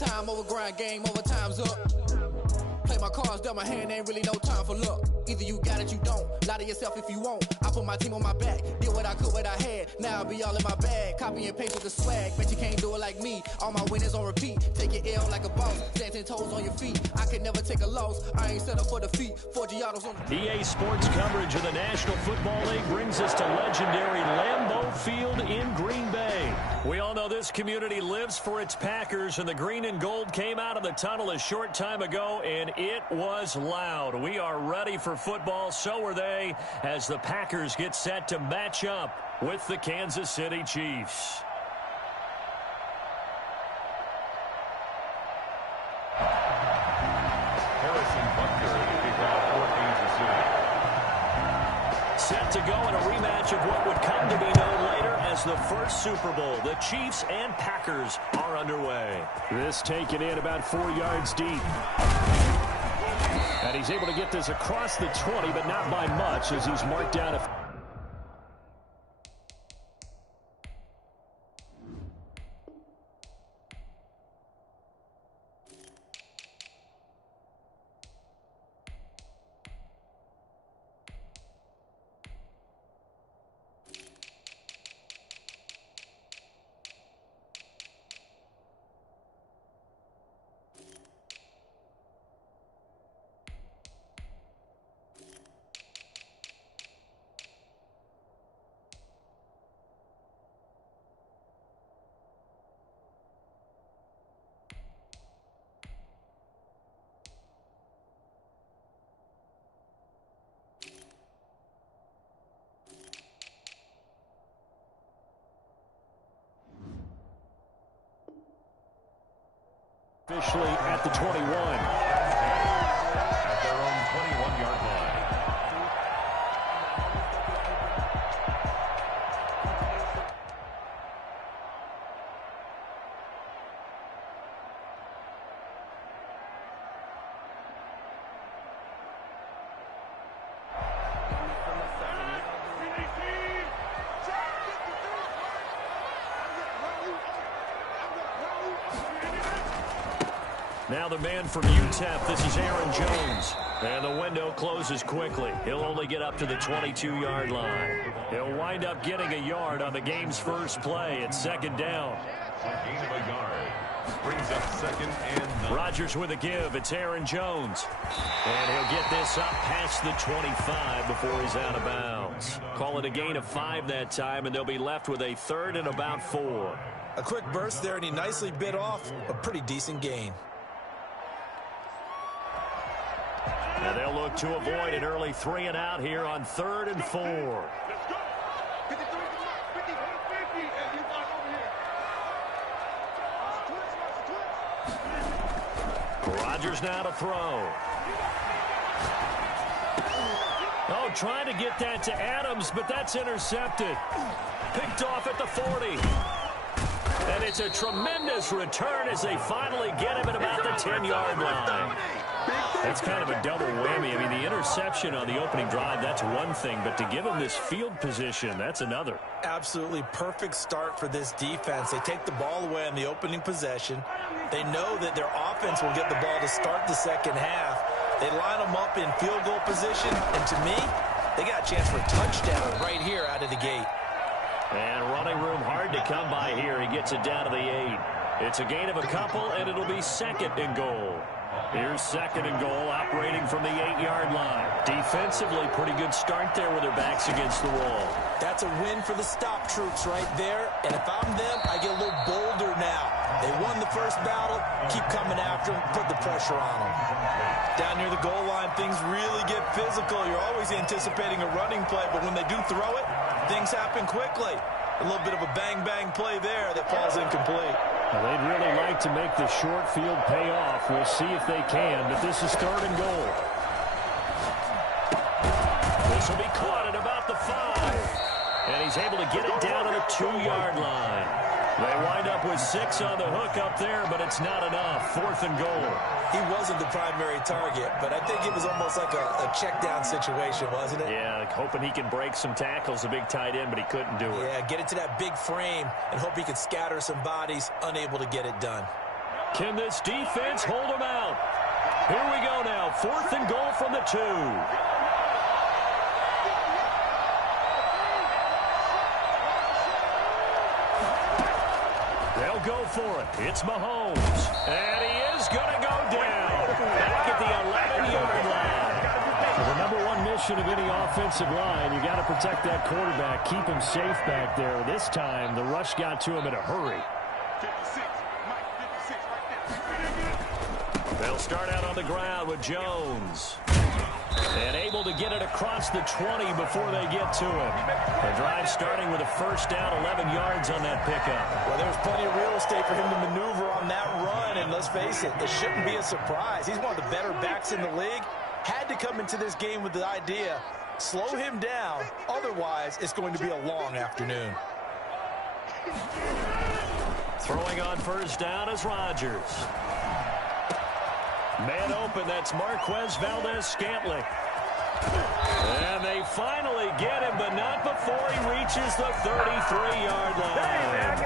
Time over grind, game over, time's up. Play my cards, dealt my hand, ain't really no time for luck. Either you got it, you don't. Lie to yourself if you won't. I put my team on my back, did what I could, what I had. Now I'll be all in my bag, copy and paste with the swag. Bet you can't do it like me. All my winners on repeat. Take your L like a boss, stand 10 toes on your feet. I could never take a loss. I ain't set up for defeat. 4 Giottos on the EA Sports coverage of the National Football League brings us to legendary Lambeau Field in Green Bay. We all know this community lives for its Packers, and the green and gold came out of the tunnel a short time ago, and it was loud. We are ready for football, so are they, as the Packers get set to match up with the Kansas City Chiefs. Set to go in a rematch of what would come to be known later as the first Super Bowl. The Chiefs and Packers are underway. This taken in about 4 yards deep. And he's able to get this across the 20, but not by much as he's marked down a... Officially at the 21. At their own 21-yard line. Now the man from UTEP, this is Aaron Jones. And the window closes quickly. He'll only get up to the 22-yard line. He'll wind up getting a yard on the game's first play. It's second down. A gain of a yard. Brings up second and 9. Rodgers with a give. It's Aaron Jones. And he'll get this up past the 25 before he's out of bounds. Call it a gain of 5 that time, and they'll be left with a third and about 4. A quick burst there, and he nicely bit off a pretty decent gain. And they'll look to avoid an early 3 and out here on 3rd and 4. Rodgers now to throw. Oh, trying to get that to Adams, but that's intercepted. Picked off at the 40. And it's a tremendous return as they finally get him at about the 10-yard line. That's kind of a double whammy. I mean, the interception on the opening drive, that's one thing, but to give him this field position, that's another. Absolutely perfect start for this defense. They take the ball away on the opening possession. They know that their offense will get the ball to start the second half. They line them up in field goal position, and to me, they got a chance for a touchdown right here out of the gate. And running room hard to come by here. He gets it down to the 8. It's a gain of a couple, and it'll be second and goal. Here's second and goal, operating from the 8-yard line. Defensively, pretty good start there with their backs against the wall. That's a win for the stop troops right there. And if I'm them, I get a little bolder now. They won the first battle. Keep coming after them. Put the pressure on them. Down near the goal line, things really get physical. You're always anticipating a running play, but when they do throw it, things happen quickly. A little bit of a bang-bang play there that falls incomplete. Well, they'd really like to make the short field pay off. We'll see if they can, but this is 3rd and goal. This will be caught at about the 5. And he's able to get it down to the 2-yard line. They wind up with 6 on the hook up there, but it's not enough. 4th and goal. He wasn't the primary target, but I think it was almost like a check-down situation, wasn't it? Yeah, hoping he can break some tackles, a big tight end, but he couldn't do it. Yeah, get it to that big frame and hope he could scatter some bodies, unable to get it done. Can this defense hold them out? Here we go now. 4th and goal from the 2. They'll go for it. It's Mahomes. And he is going to go down. Back at the 11-yard line. The number one mission of any offensive line, you got to protect that quarterback, keep him safe back there. This time, the rush got to him in a hurry. They'll start out on the ground with Jones. And able to get it across the 20 before they get to him. The drive starting with a first down, 11 yards on that pickup. Well, there was plenty of real estate for him to maneuver on that run, and let's face it, it shouldn't be a surprise. He's one of the better backs in the league. Had to come into this game with the idea, slow him down, otherwise it's going to be a long afternoon. Throwing on first down is Rodgers. Man open, that's Marquez Valdez-Scantling. And they finally get him, but not before he reaches the 33-yard line.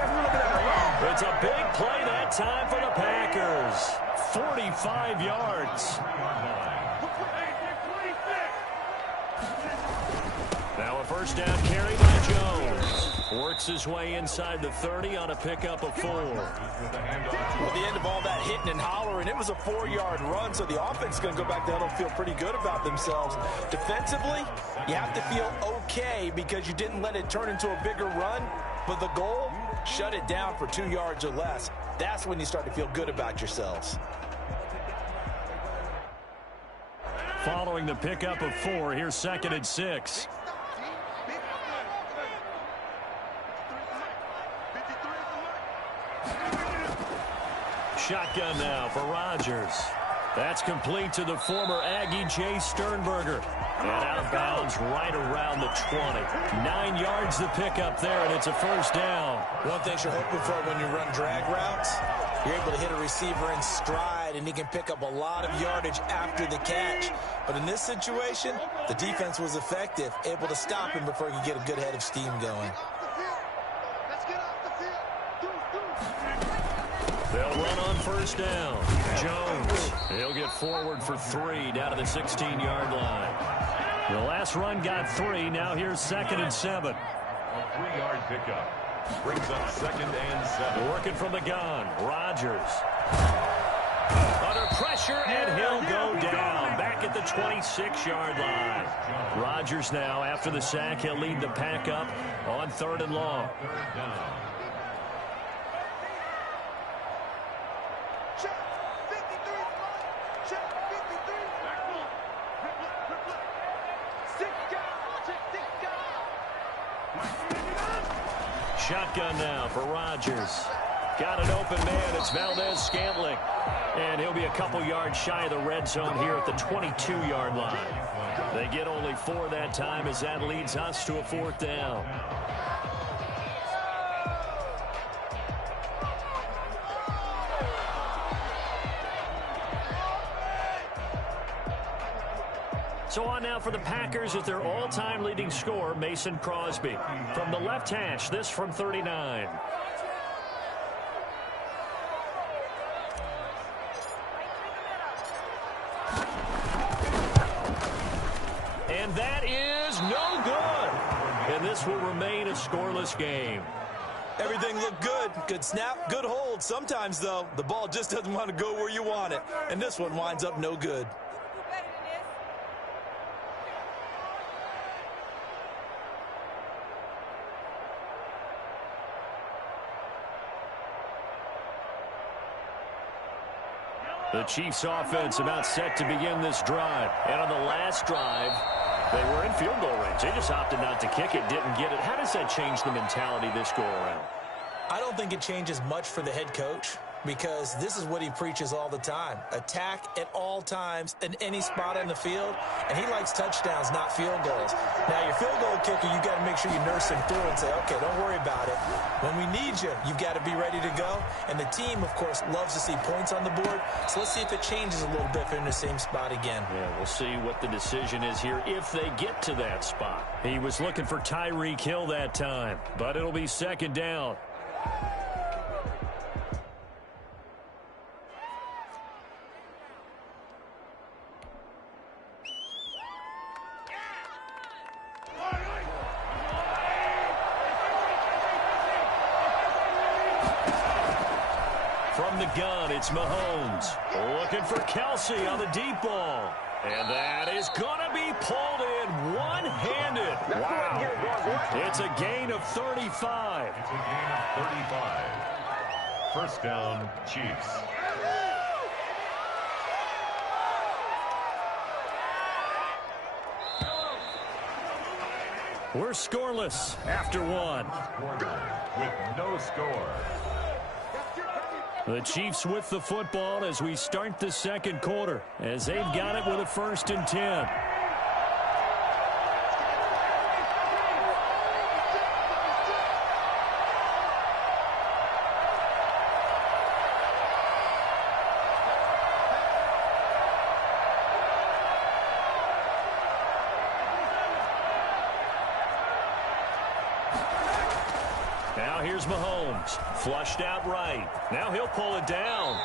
It's a big play that time for the Packers. 45 yards. Now a first down carry by Jones. Works his way inside the 30 on a pickup of 4. Well, the end of all that hitting and hollering, it was a 4-yard run, so the offense is going to go back down and feel pretty good about themselves. Defensively, you have to feel okay because you didn't let it turn into a bigger run, but the goal, shut it down for 2 yards or less. That's when you start to feel good about yourselves. Following the pickup of 4, here's 2nd and 6. Shotgun now for Rodgers. That's complete to the former Aggie Jay Sternberger. And out of bounds right around the 20. 9 yards to pick up there, and it's a first down. One thing you're hoping for when you run drag routes, you're able to hit a receiver in stride, and he can pick up a lot of yardage after the catch. But in this situation, the defense was effective, able to stop him before he could get a good head of steam going. They'll run on first down. Jones, he'll get forward for 3 down to the 16-yard line. The last run got 3. Now here's 2nd and 7. A 3-yard pickup brings up 2nd and 7. Working from the gun, Rodgers. Under pressure, and he'll go down. Back at the 26-yard line. Rodgers now, after the sack, he'll lead the pack up on 3rd and long. Shotgun now for Rodgers. Got an open man. It's Valdez-Scantling. And he'll be a couple yards shy of the red zone here at the 22-yard line. They get only 4 that time as that leads us to a 4th down. So on now for the Packers at their all-time leading scorer, Mason Crosby. From the left hash, this from 39. And that is no good. And this will remain a scoreless game. Everything looked good. Good snap, good hold. Sometimes, though, the ball just doesn't want to go where you want it. And this one winds up no good. The Chiefs offense about set to begin this drive. And on the last drive, they were in field goal range. They just opted not to kick it, didn't get it. How does that change the mentality this go around? I don't think it changes much for the head coach because this is what he preaches all the time. Attack at all times in any spot on the field, and he likes touchdowns, not field goals. Now, your field goal kicker, you've got to make sure you nurse him through and say, okay, don't worry about it. When we need you, you've got to be ready to go. And the team, of course, loves to see points on the board. So let's see if it changes a little bit if they're in the same spot again. Yeah, we'll see what the decision is here if they get to that spot. He was looking for Tyreek Hill that time, but it'll be 2nd down. From the gun, it's Mahomes. Looking for Kelsey on the deep ball. And that is going to be pulled in one-handed. Wow. It's a gain of 35. It's a gain of 35. First down, Chiefs. We're scoreless after one. With no score. The Chiefs with the football as we start the second quarter, as they've got it with a 1st and 10. Now here's Mahomes, flushed out right. Now he'll pull it down.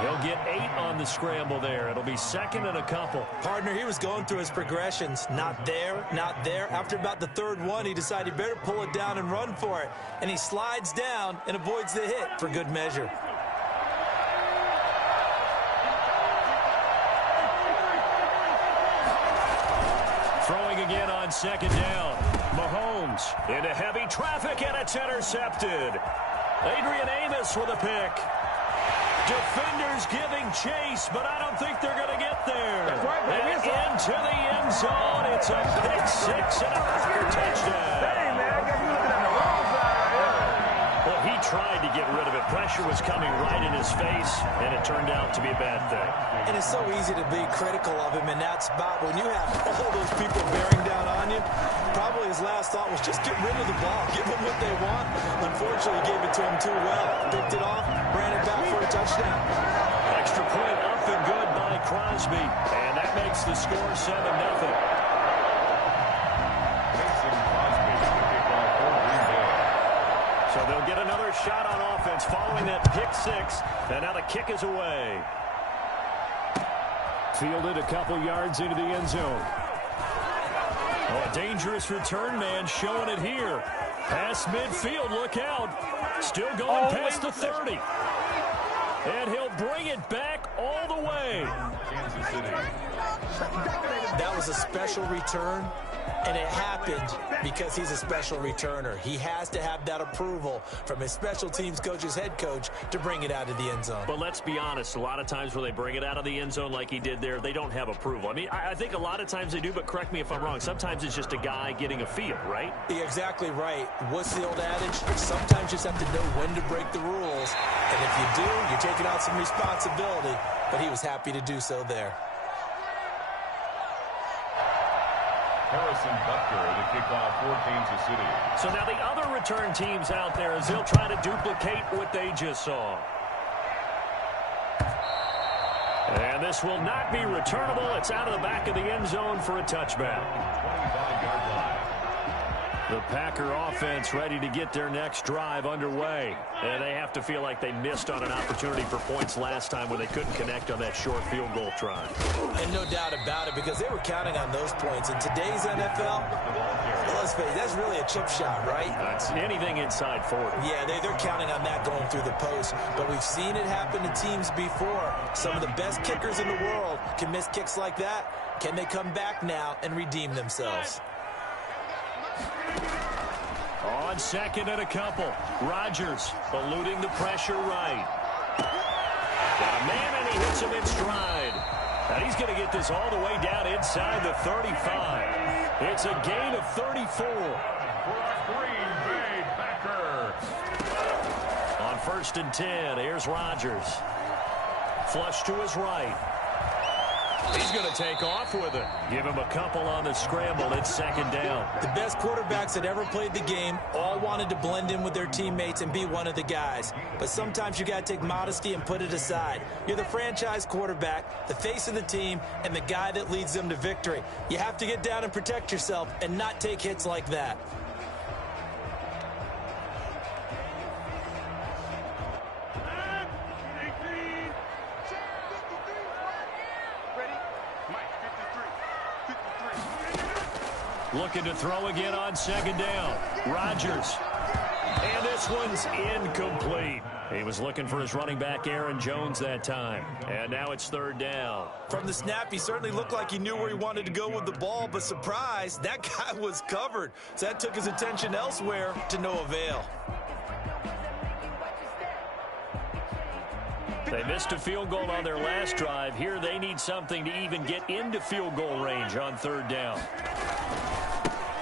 He'll get 8 on the scramble there. It'll be 2nd and a couple. Partner, he was going through his progressions. Not there, not there. After about the 3rd one, he decided he better pull it down and run for it. And he slides down and avoids the hit for good measure. Throwing again on 2nd down. Mahomes into heavy traffic, and it's intercepted. Adrian Amos with a pick. Defenders giving chase, but I don't think they're going to get there. That's right, baby. And into the end zone. It's a pick 6 and a Packer touchdown. Hey, man, I guess you're looking at the wrong side right here. Well, he tried to get rid of it. Pressure was coming right in his face, and it turned out to be a bad thing. And it's so easy to be critical of him in that spot. When you have all those people bearing down on you, probably his last thought was just get rid of the ball. Give them what they want. Unfortunately, he gave it to him too well. Picked it off, ran it back for a touchdown. Extra point up and good by Crosby. And that makes the score 7-0. So they'll get another shot on offense following that pick 6. And now the kick is away. Fielded a couple yards into the end zone. Oh, a dangerous return man showing it here. Past midfield, look out. Still going past the 30. And he'll bring it back all the way. Kansas City. That was a special return, and it happened because he's a special returner. He has to have that approval from his special teams coach's head coach to bring it out of the end zone. But let's be honest, a lot of times when they bring it out of the end zone like he did there, they don't have approval. I mean, I think a lot of times they do, but correct me if I'm wrong. Sometimes it's just a guy getting a feel, right? You're exactly right. What's the old adage? Sometimes you just have to know when to break the rules. And if you do, you're taking on some responsibility. But he was happy to do so there. Harrison Butker to kick off for Kansas City. So now the other return teams out there as they'll try to duplicate what they just saw. And this will not be returnable. It's out of the back of the end zone for a touchback. 25-yard line. The Packer offense ready to get their next drive underway. And they have to feel like they missed on an opportunity for points last time when they couldn't connect on that short field goal try. And no doubt about it, because they were counting on those points. In today's NFL, let's face it, that's really a chip shot, right? That's anything inside 40. Yeah, they're counting on that going through the post. But we've seen it happen to teams before. Some of the best kickers in the world can miss kicks like that. Can they come back now and redeem themselves? On 2nd and a couple. Rodgers eluding the pressure right. Got a man, and he hits him in stride. And he's going to get this all the way down inside the 35. It's a gain of 34. For a Green Bay Packer. On 1st and 10, here's Rodgers. Flush to his right. He's going to take off with it. Give him a couple on the scramble. It's 2nd down. The best quarterbacks that ever played the game all wanted to blend in with their teammates and be one of the guys. But sometimes you got to take modesty and put it aside. You're the franchise quarterback, the face of the team, and the guy that leads them to victory. You have to get down and protect yourself and not take hits like that. Looking to throw again on 2nd down. Rodgers. And this one's incomplete. He was looking for his running back, Aaron Jones, that time. And now it's third down. From the snap, he certainly looked like he knew where he wanted to go with the ball, but surprise, that guy was covered. So that took his attention elsewhere to no avail. They missed a field goal on their last drive. Here they need something to even get into field goal range on third down.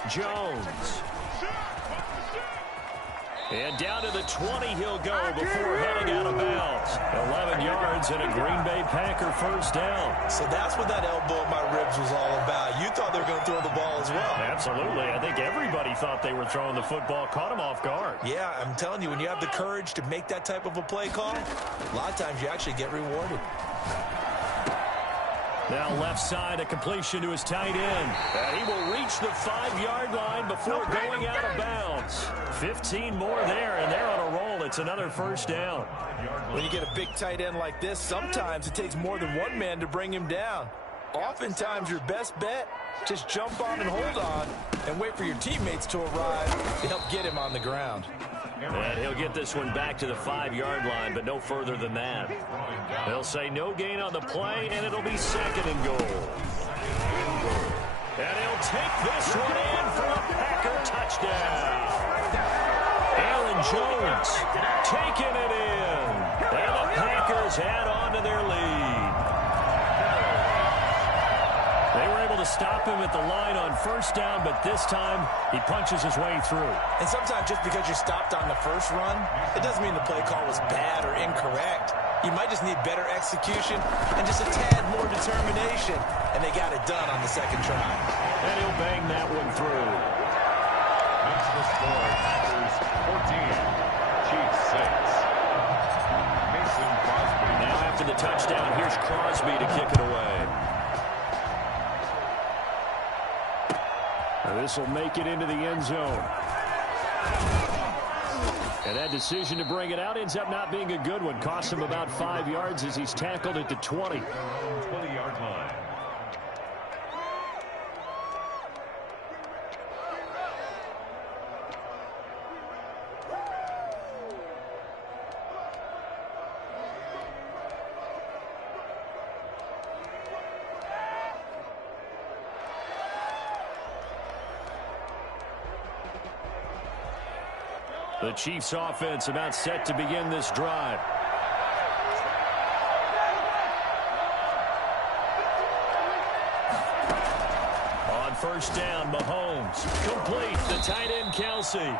Jones. And down to the 20 he'll go before heading out of bounds. 11 yards and a Green Bay Packer first down. So that's what that elbow in my ribs was all about. You thought they were going to throw the ball as well. Absolutely. I think everybody thought they were throwing the football. Caught him off guard. Yeah, I'm telling you, when you have the courage to make that type of a play call, a lot of times you actually get rewarded. Now left side, a completion to his tight end. And he will reach the 5-yard line before going out of bounds. 15 more there, and they're on a roll. It's another first down. When you get a big tight end like this, sometimes it takes more than one man to bring him down. Oftentimes, your best bet, just jump on and hold on and wait for your teammates to arrive to help get him on the ground. And he'll get this one back to the 5-yard line, but no further than that. They'll say no gain on the play, and it'll be second and goal. And he'll take this one in for a Packer touchdown. Aaron Jones taking it in. And the Packers add on to their lead. They were able to stop him at the line on first down, but this time he punches his way through. And sometimes just because you're stopped on the first run, it doesn't mean the play call was bad or incorrect. You might just need better execution and just a tad more determination, and they got it done on the second try. And he'll bang that one through. That's the score. Packers 14, Chiefs 6. Mason Crosby. Now after the touchdown, here's Crosby to kick it away. This will make it into the end zone. And that decision to bring it out ends up not being a good one. Costs him about 5 yards as he's tackled at the 20. 20-yard line. The Chiefs offense about set to begin this drive. On first down, Mahomes. Complete. The tight end, Kelsey.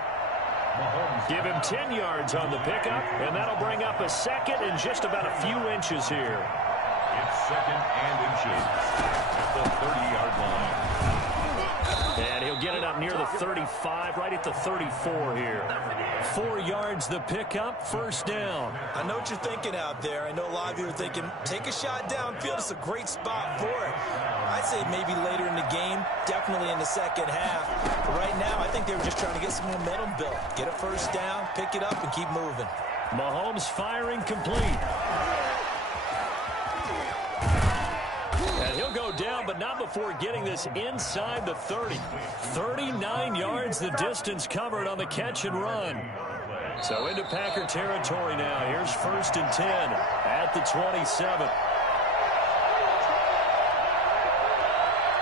Give him 10 yards on the pickup, and that'll bring up a second and just about a few inches here. It's second and inches at the 30-yard line. And he'll get it up near the 35, right at the 34 here. 4 yards the pickup, first down. I know what you're thinking out there. I know a lot of you are thinking, take a shot downfield. It's a great spot for it. I'd say maybe later in the game, definitely in the second half. But right now, I think they were just trying to get some momentum built. Get a first down, pick it up, and keep moving. Mahomes firing complete. And he'll go down, but not before getting this inside the 30. 39 yards the distance covered on the catch and run. So into Packer territory now. Here's first and 10 at the 27.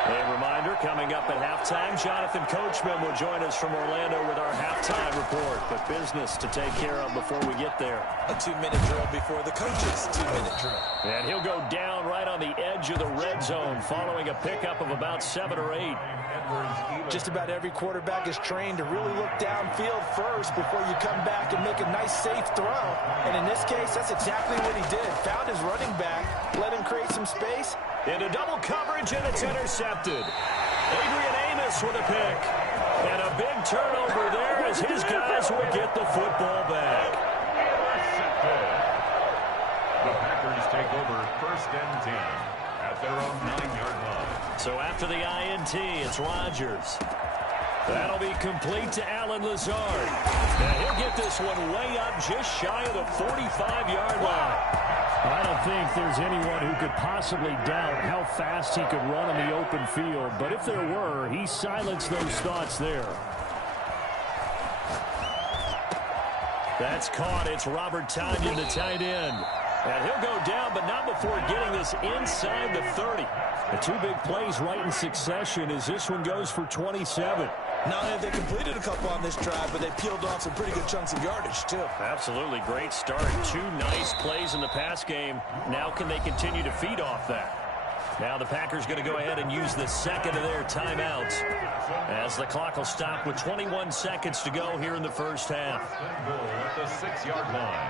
A reminder, coming up at halftime, Jonathan Coachman will join us from Orlando with our halftime report. But business to take care of before we get there. A 2-minute drill before the coach's 2-minute drill. And he'll go down right on the edge of the red zone following a pickup of about 7 or 8. Just about every quarterback is trained to really look downfield first before you come back and make a nice, safe throw. And in this case, that's exactly what he did. Found his running back, let him create some space. Into double coverage, and it's intercepted. Adrian Amos with a pick. And a big turnover there as his guys will get the football back. The Packers take over first and 10 at their own 9-yard line. So after the INT, it's Rodgers. That'll be complete to Allen Lazard. And he'll get this one way up just shy of the 45-yard line. I don't think there's anyone who could possibly doubt how fast he could run in the open field. But if there were, he silenced those thoughts there. That's caught. It's Robert Tonyan, the tight end. And he'll go down, but not before getting this inside the 30. The two big plays right in succession as this one goes for 27. Not only have they completed a couple on this drive, but they peeled off some pretty good chunks of yardage, too. Absolutely great start. Two nice plays in the pass game. Now can they continue to feed off that? Now the Packers going to go ahead and use the second of their timeouts as the clock will stop with 21 seconds to go here in the first half. Goal at the 6-yard line.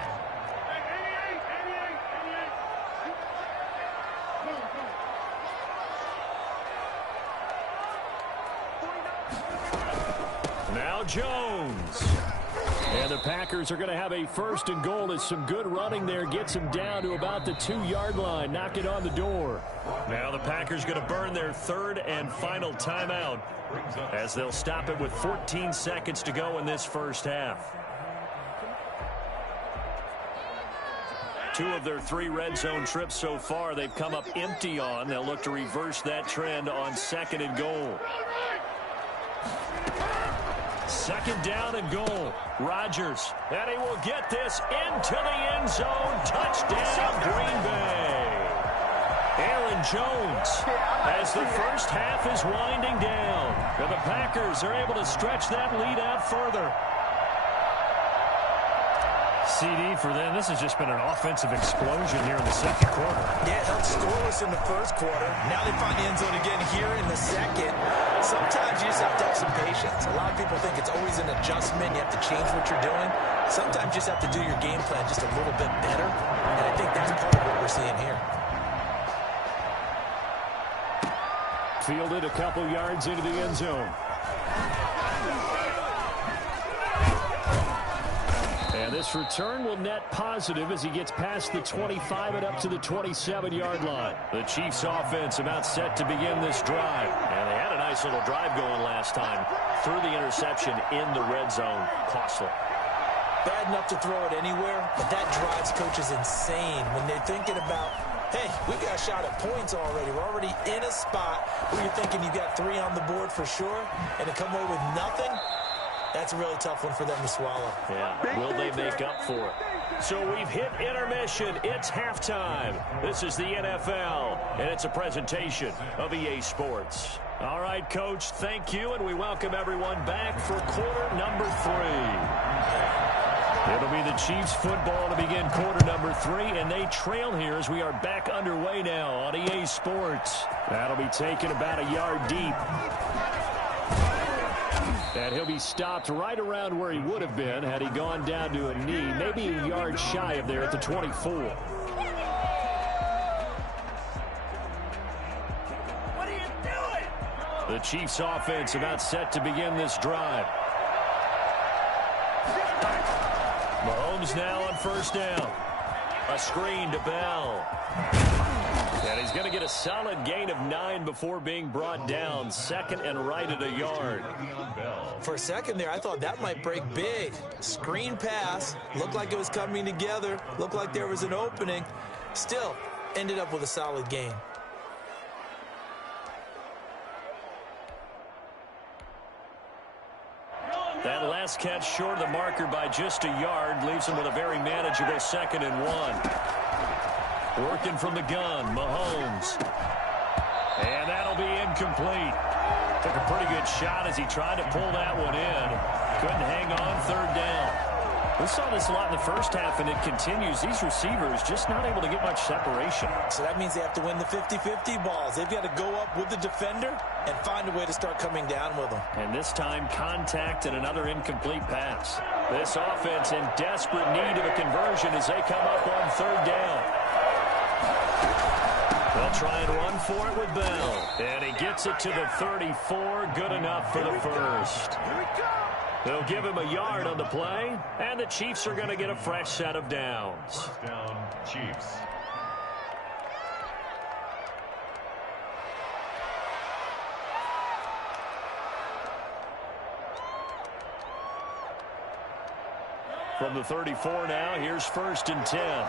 Now Jones. And the Packers are going to have a first and goal as some good running there gets them down to about the 2-yard line. Knock it on the door. Now the Packers going to burn their third and final timeout as they'll stop it with 14 seconds to go in this first half. 2 of their 3 red zone trips so far they've come up empty on. They'll look to reverse that trend on second and goal. Second down and goal. Rodgers, and he will get this into the end zone. Touchdown, Green Bay. Aaron Jones, as the first half is winding down, and the Packers are able to stretch that lead out further. CD for them. This has just been an offensive explosion here in the second quarter. Yeah, it held scoreless in the first quarter. Now they find the end zone again here in the second. Sometimes you just have to have some patience. A lot of people think it's always an adjustment. You have to change what you're doing. Sometimes you just have to do your game plan just a little bit better. And I think that's part of what we're seeing here. Fielded a couple yards into the end zone. And this return will net positive as he gets past the 25 and up to the 27-yard line. The Chiefs offense about set to begin this drive. And they had a nice little drive going last time. Threw the interception in the red zone. Costly. Bad enough to throw it anywhere, but that drives coaches insane when they're thinking about, hey, we got a shot at points already. We're already in a spot where you're thinking you got 3 on the board for sure, and to come away with nothing, that's a really tough one for them to swallow. Yeah, will they make up for it? So we've hit intermission. It's halftime. This is the NFL, and it's a presentation of EA Sports. All right, Coach, thank you, and we welcome everyone back for quarter number 3. It'll be the Chiefs football to begin quarter number 3, and they trail here as we are back underway now on EA Sports. That'll be taken about a yard deep. And he'll be stopped right around where he would have been had he gone down to a knee, maybe a yard shy of there at the 24. What are you doing? The Chiefs offense about set to begin this drive. Mahomes now on first down. A screen to Bell. And he's going to get a solid gain of 9 before being brought down. Second and right at a yard. For a second there, I thought that might break big. Screen pass. Looked like it was coming together. Looked like there was an opening. Still, ended up with a solid gain. That last catch short of the marker by just a yard leaves him with a very manageable 2nd and 1. Working from the gun, Mahomes. And that'll be incomplete. Took a pretty good shot as he tried to pull that one in. Couldn't hang on 3rd down. We saw this a lot in the first half, and it continues. These receivers just not able to get much separation. So that means they have to win the 50-50 balls. They've got to go up with the defender and find a way to start coming down with them. And this time, contact and another incomplete pass. This offense in desperate need of a conversion as they come up on 3rd down. They'll try and run for it with Bell. And he gets it to the 34. Good enough for the first. They'll give him a yard on the play, and the Chiefs are going to get a fresh set of downs. First down, Chiefs. From the 34 now, here's 1st and 10.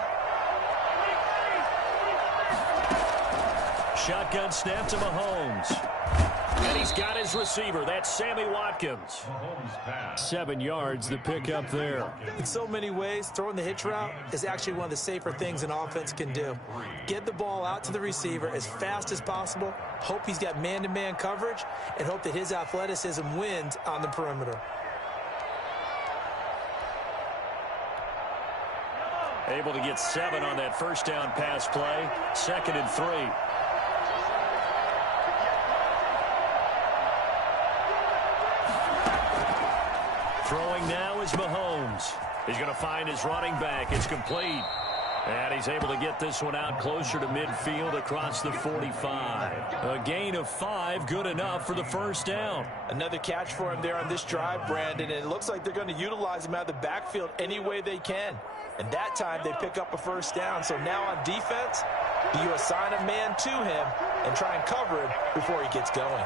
Shotgun snap to Mahomes. And he's got his receiver. That's Sammy Watkins. 7 yards to pick up there. In so many ways, throwing the hitch route is actually one of the safer things an offense can do. Get the ball out to the receiver as fast as possible, hope he's got man-to-man coverage, and hope that his athleticism wins on the perimeter. Able to get 7 on that first down pass play. 2nd and 3. Throwing now is Mahomes. He's going to find his running back. It's complete. And he's able to get this one out closer to midfield across the 45. A gain of 5, good enough for the first down. Another catch for him there on this drive, Brandon, and it looks like they're going to utilize him out of the backfield any way they can. And that time they pick up a first down. So now on defense, do you assign a man to him and try and cover him before he gets going?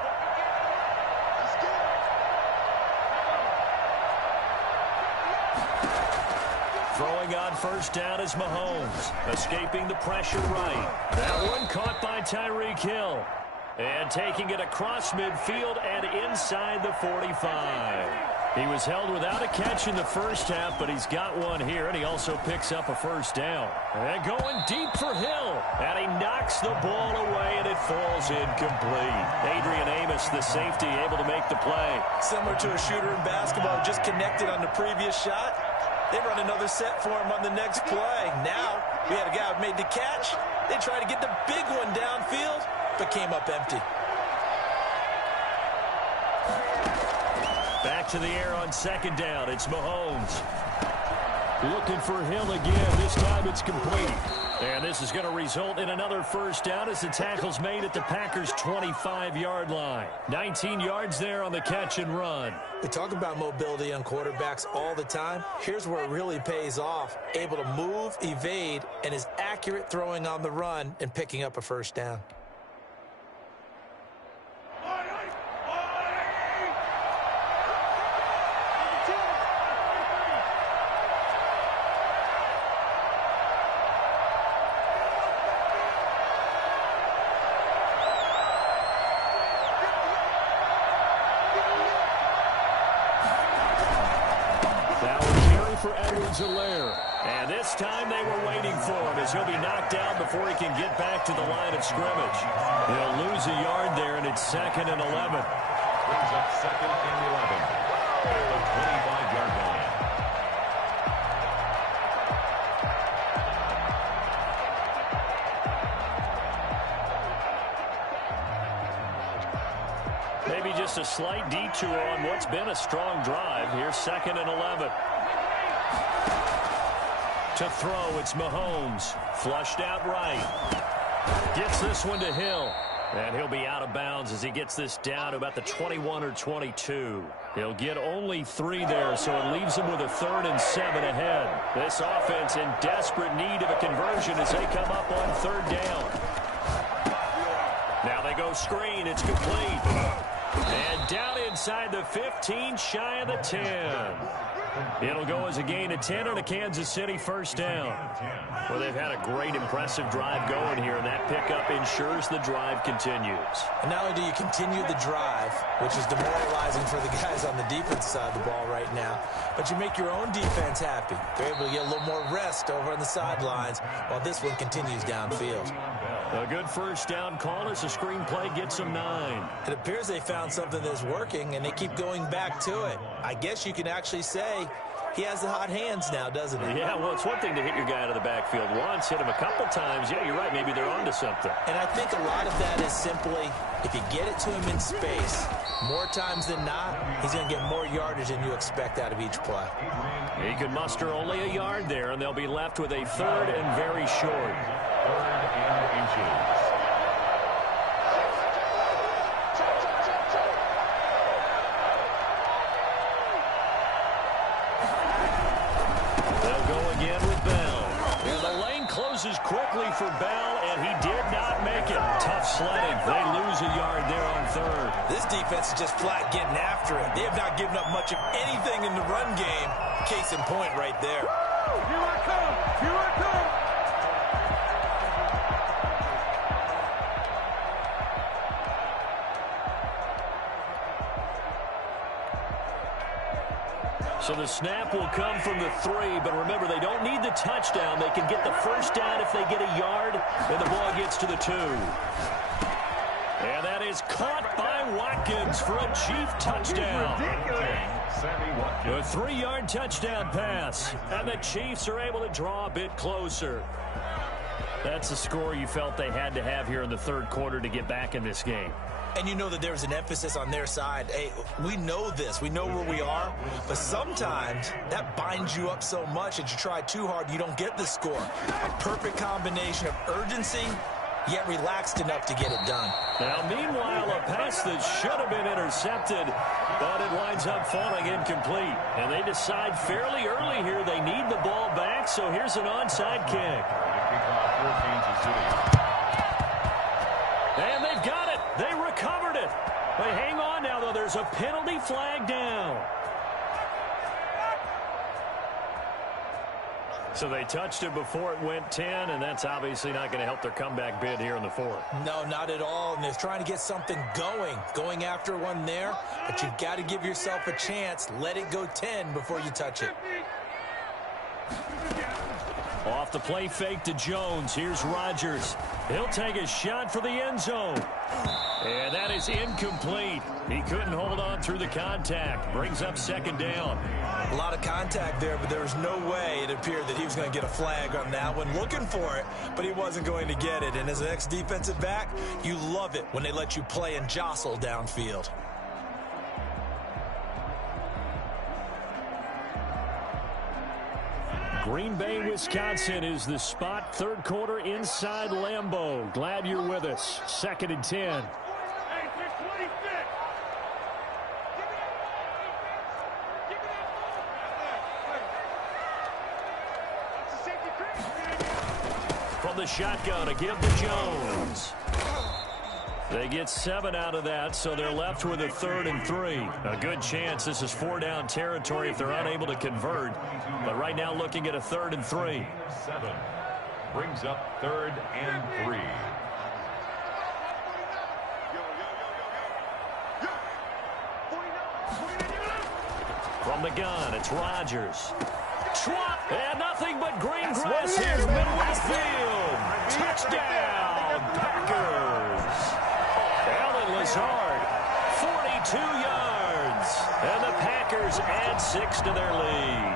Throwing on first down is Mahomes. Escaping the pressure right. That one caught by Tyreek Hill. And taking it across midfield and inside the 45. He was held without a catch in the first half, but he's got one here, and he also picks up a first down. And going deep for Hill. And he knocks the ball away, and it falls incomplete. Adrian Amos, the safety, able to make the play. Similar to a shooter in basketball, just connected on the previous shot. They run another set for him on the next play. Now, we had a guy who made the catch. They tried to get the big one downfield, but came up empty. Back to the air on 2nd down. It's Mahomes. Looking for Hill again. This time it's complete. And this is going to result in another first down as the tackle's made at the Packers' 25-yard line. 19 yards there on the catch and run. We talk about mobility on quarterbacks all the time. Here's where it really pays off. Able to move, evade, and is accurate throwing on the run and picking up a first down. And this time they were waiting for him as he'll be knocked down before he can get back to the line of scrimmage. He'll lose a yard there, and it's 2nd and 11. Brings up 2nd and 11 at the 25-yard line. Maybe just a slight detour on what's been a strong drive. Here's 2nd and 11. To throw, it's Mahomes. Flushed out right. Gets this one to Hill. And he'll be out of bounds as he gets this down to about the 21 or 22. He'll get only 3 there, so it leaves him with a 3rd and 7 ahead. This offense in desperate need of a conversion as they come up on 3rd down. Now they go screen. It's complete. And down inside the 15, shy of the 10. It'll go as a gain of 10 on a Kansas City first down. Well, they've had a great, impressive drive going here, and that pickup ensures the drive continues. And not only do you continue the drive, which is demoralizing for the guys on the defense side of the ball right now, but you make your own defense happy. They're able to get a little more rest over on the sidelines while this one continues downfield. A good first down call as the screen play gets them 9. It appears they found something that's working, and they keep going back to it. I guess you can actually say he has the hot hands now, doesn't he? Yeah, well, it's one thing to hit your guy out of the backfield once, hit him a couple times. Yeah, you're right. Maybe they're onto something. And I think a lot of that is simply if you get it to him in space, more times than not, he's going to get more yardage than you expect out of each play. He could muster only a yard there, and they'll be left with a 3rd and very short. 3rd and inches. Closes quickly for Bell, and he did not make it. Tough sledding. They lose a yard there on 3rd. This defense is just flat getting after it. They have not given up much of anything in the run game. Case in point right there. Here I come. Here I come. So the snap will come from the 3, but remember, they don't need the touchdown. They can get the first down if they get a yard, and the ball gets to the 2. And that is caught by Watkins for a Chief touchdown. A 3-yard touchdown pass, and the Chiefs are able to draw a bit closer. That's the score you felt they had to have here in the third quarter to get back in this game. And you know that there's an emphasis on their side. Hey, we know this. We know where we are. But sometimes that binds you up so much that you try too hard, you don't get the score. A perfect combination of urgency, yet relaxed enough to get it done. Now, meanwhile, a pass that should have been intercepted, but it winds up falling incomplete. And they decide fairly early here they need the ball back, so here's an onside kick. And they've got it. They recovered it. But hang on now, though. There's a penalty flag down. So they touched it before it went 10, and that's obviously not going to help their comeback bid here in the fourth. No, not at all. And they're trying to get something going after one there. But you've got to give yourself a chance. Let it go 10 before you touch it. Off the play fake to Jones. Here's Rodgers. He'll take a shot for the end zone. And that is incomplete. He couldn't hold on through the contact. Brings up second down. A lot of contact there, but there was no way it appeared that he was going to get a flag on that one. Looking for it, but he wasn't going to get it. And as an ex-defensive back, you love it when they let you play and jostle downfield. Green Bay, Wisconsin is the spot. Third quarter inside Lambeau. Glad you're with us. 2nd and 10. From the shotgun, a give to Jones. They get 7 out of that, so they're left with a 3rd and 3. A good chance this is 4-down territory if they're unable to convert. But right now looking at a 3rd and 3. 7 brings up 3rd and 3. From the gun, it's Rodgers. And nothing but green grass here, midway field. Touchdown, Packers. Allen Lazard, 42 yards. And the Packers add 6 to their lead.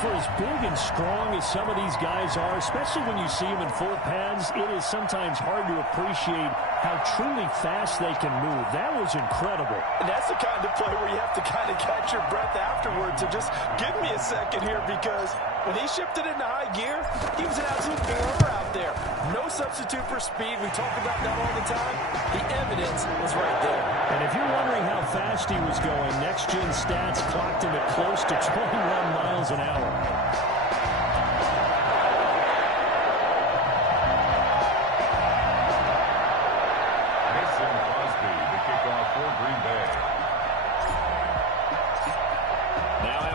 For as big and strong as some of these guys are, especially when you see them in full pads, it is sometimes hard to appreciate how truly fast they can move. That was incredible. And that's the kind of play where you have to kind of catch your breath afterwards. So just give me a second here, because when he shifted into high gear, he was an absolute killer out there. No substitute for speed. We talk about that all the time. The evidence was right there. And if you're wondering how fast he was going, next-gen stats clocked him at close to 21 miles an hour.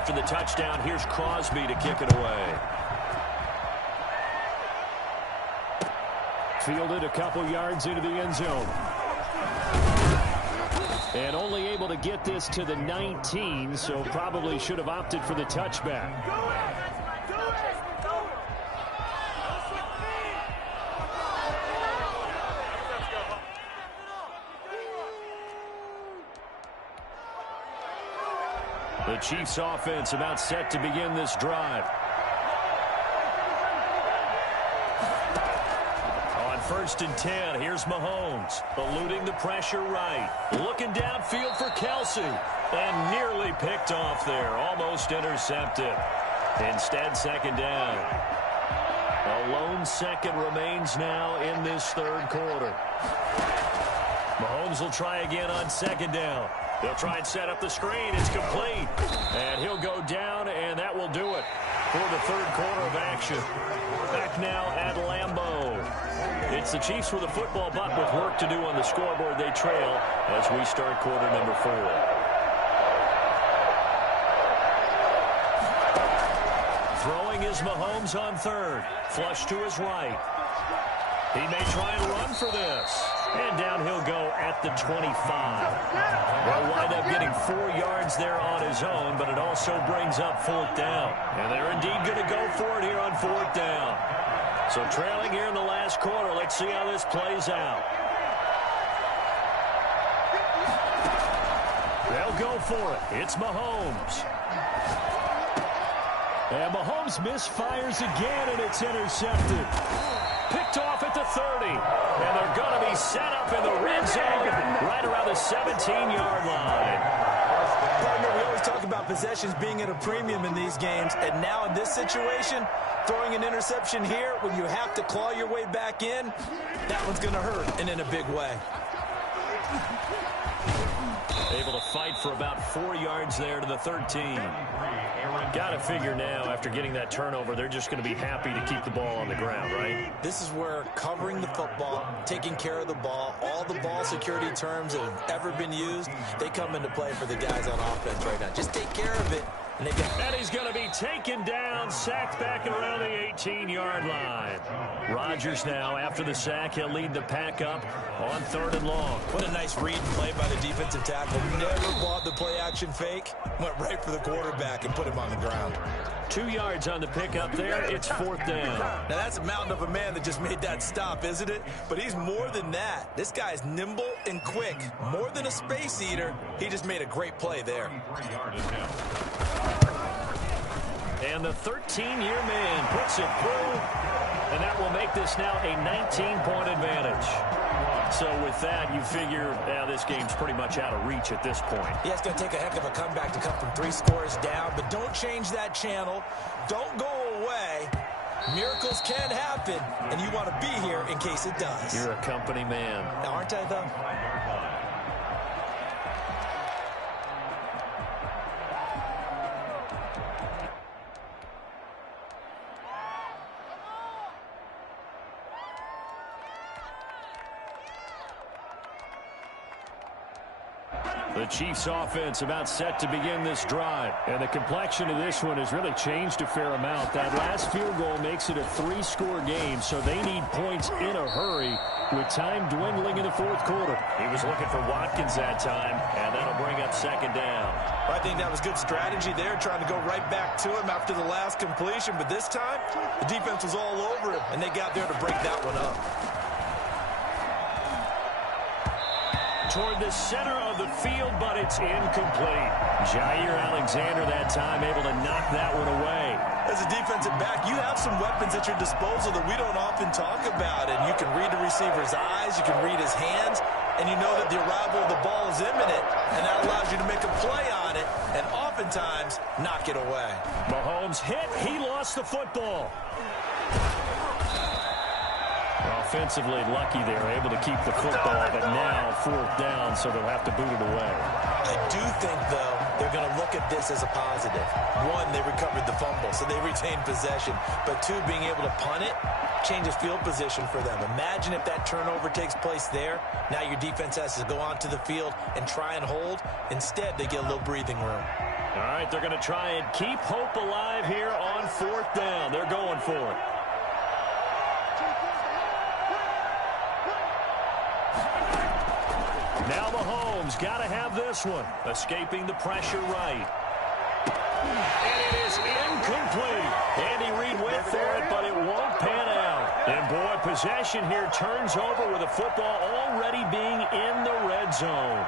The touchdown, here's Crosby to kick it away. Fielded a couple yards into the end zone. And only able to get this to the 19, so probably should have opted for the touchback. The Chiefs offense about set to begin this drive. On 1st and 10, here's Mahomes, eluding the pressure right. Looking downfield for Kelsey, and nearly picked off there, almost intercepted. Instead, second down. A lone second remains now in this third quarter. Mahomes will try again on second down. He'll try and set up the screen. It's complete. And he'll go down, and that will do it for the third quarter of action. Back now at Lambeau. It's the Chiefs with a football, but with work to do on the scoreboard. They trail as we start quarter number 4. Throwing is Mahomes on third. Flush to his right. He may try and run for this. And down he'll go at the 25. Will wind up getting 4 yards there on his own, but it also brings up 4th down. And they're indeed going to go for it here on 4th down. So trailing here in the last quarter. Let's see how this plays out. They'll go for it. It's Mahomes. And Mahomes misfires again, and it's intercepted. Picked off at the 30. And they're going to be set up in the red zone right around the 17-yard line. Partner, we always talk about possessions being at a premium in these games. And now in this situation, throwing an interception here when you have to claw your way back in, that one's going to hurt, and in a big way. Able to fight for about 4 yards there to the 13. Got to figure now, after getting that turnover, they're just going to be happy to keep the ball on the ground, right? This is where covering the football, taking care of the ball, all the ball security terms that have ever been used, they come into play for the guys on offense right now. Just take care of it. And he's going to be taken down, sacked back around the 18-yard line. Rodgers now, after the sack, he'll lead the pack up on 3rd and long. What a nice read and play by the defensive tackle. Never bought the play-action fake. Went right for the quarterback and put him on the ground. 2 yards on the pickup there. It's 4th down. Now, that's a mountain of a man that just made that stop, isn't it? But he's more than that. This guy's nimble and quick. More than a space eater. He just made a great play there. And the 13-year man puts it through, and that will make this now a 19-point advantage. So with that, you figure, this game's pretty much out of reach at this point. Yeah, it's going to take a heck of a comeback to come from 3 scores down, but don't change that channel. Don't go away. Miracles can happen, and you want to be here in case it does. You're a company man. Now, aren't I, though? The Chiefs offense about set to begin this drive. And the complexion of this one has really changed a fair amount. That last field goal makes it a 3-score game, so they need points in a hurry with time dwindling in the 4th quarter. He was looking for Watkins that time, and that'll bring up 2nd down. I think that was good strategy there, trying to go right back to him after the last completion. But this time, the defense was all over him, and they got there to break that one up. Toward the center of the field, but it's incomplete. Jair Alexander that time able to knock that one away. As a defensive back, you have some weapons at your disposal that we don't often talk about. And you can read the receiver's eyes, you can read his hands, and you know that the arrival of the ball is imminent, and that allows you to make a play on it and oftentimes knock it away. Mahomes hit. He lost the football. Offensively lucky they're able to keep the football, but now 4th down, so they'll have to boot it away. I do think, though, they're going to look at this as a positive. 1, they recovered the fumble, so they retained possession. But 2, being able to punt it changes field position for them. Imagine if that turnover takes place there. Now your defense has to go onto the field and try and hold. Instead, they get a little breathing room. All right, they're going to try and keep hope alive here on 4th down. They're going for it. Now Mahomes got to have this one. Escaping the pressure right. And it is incomplete. Andy Reid went for it, but it won't pan out. And boy, possession here turns over with the football already being in the red zone.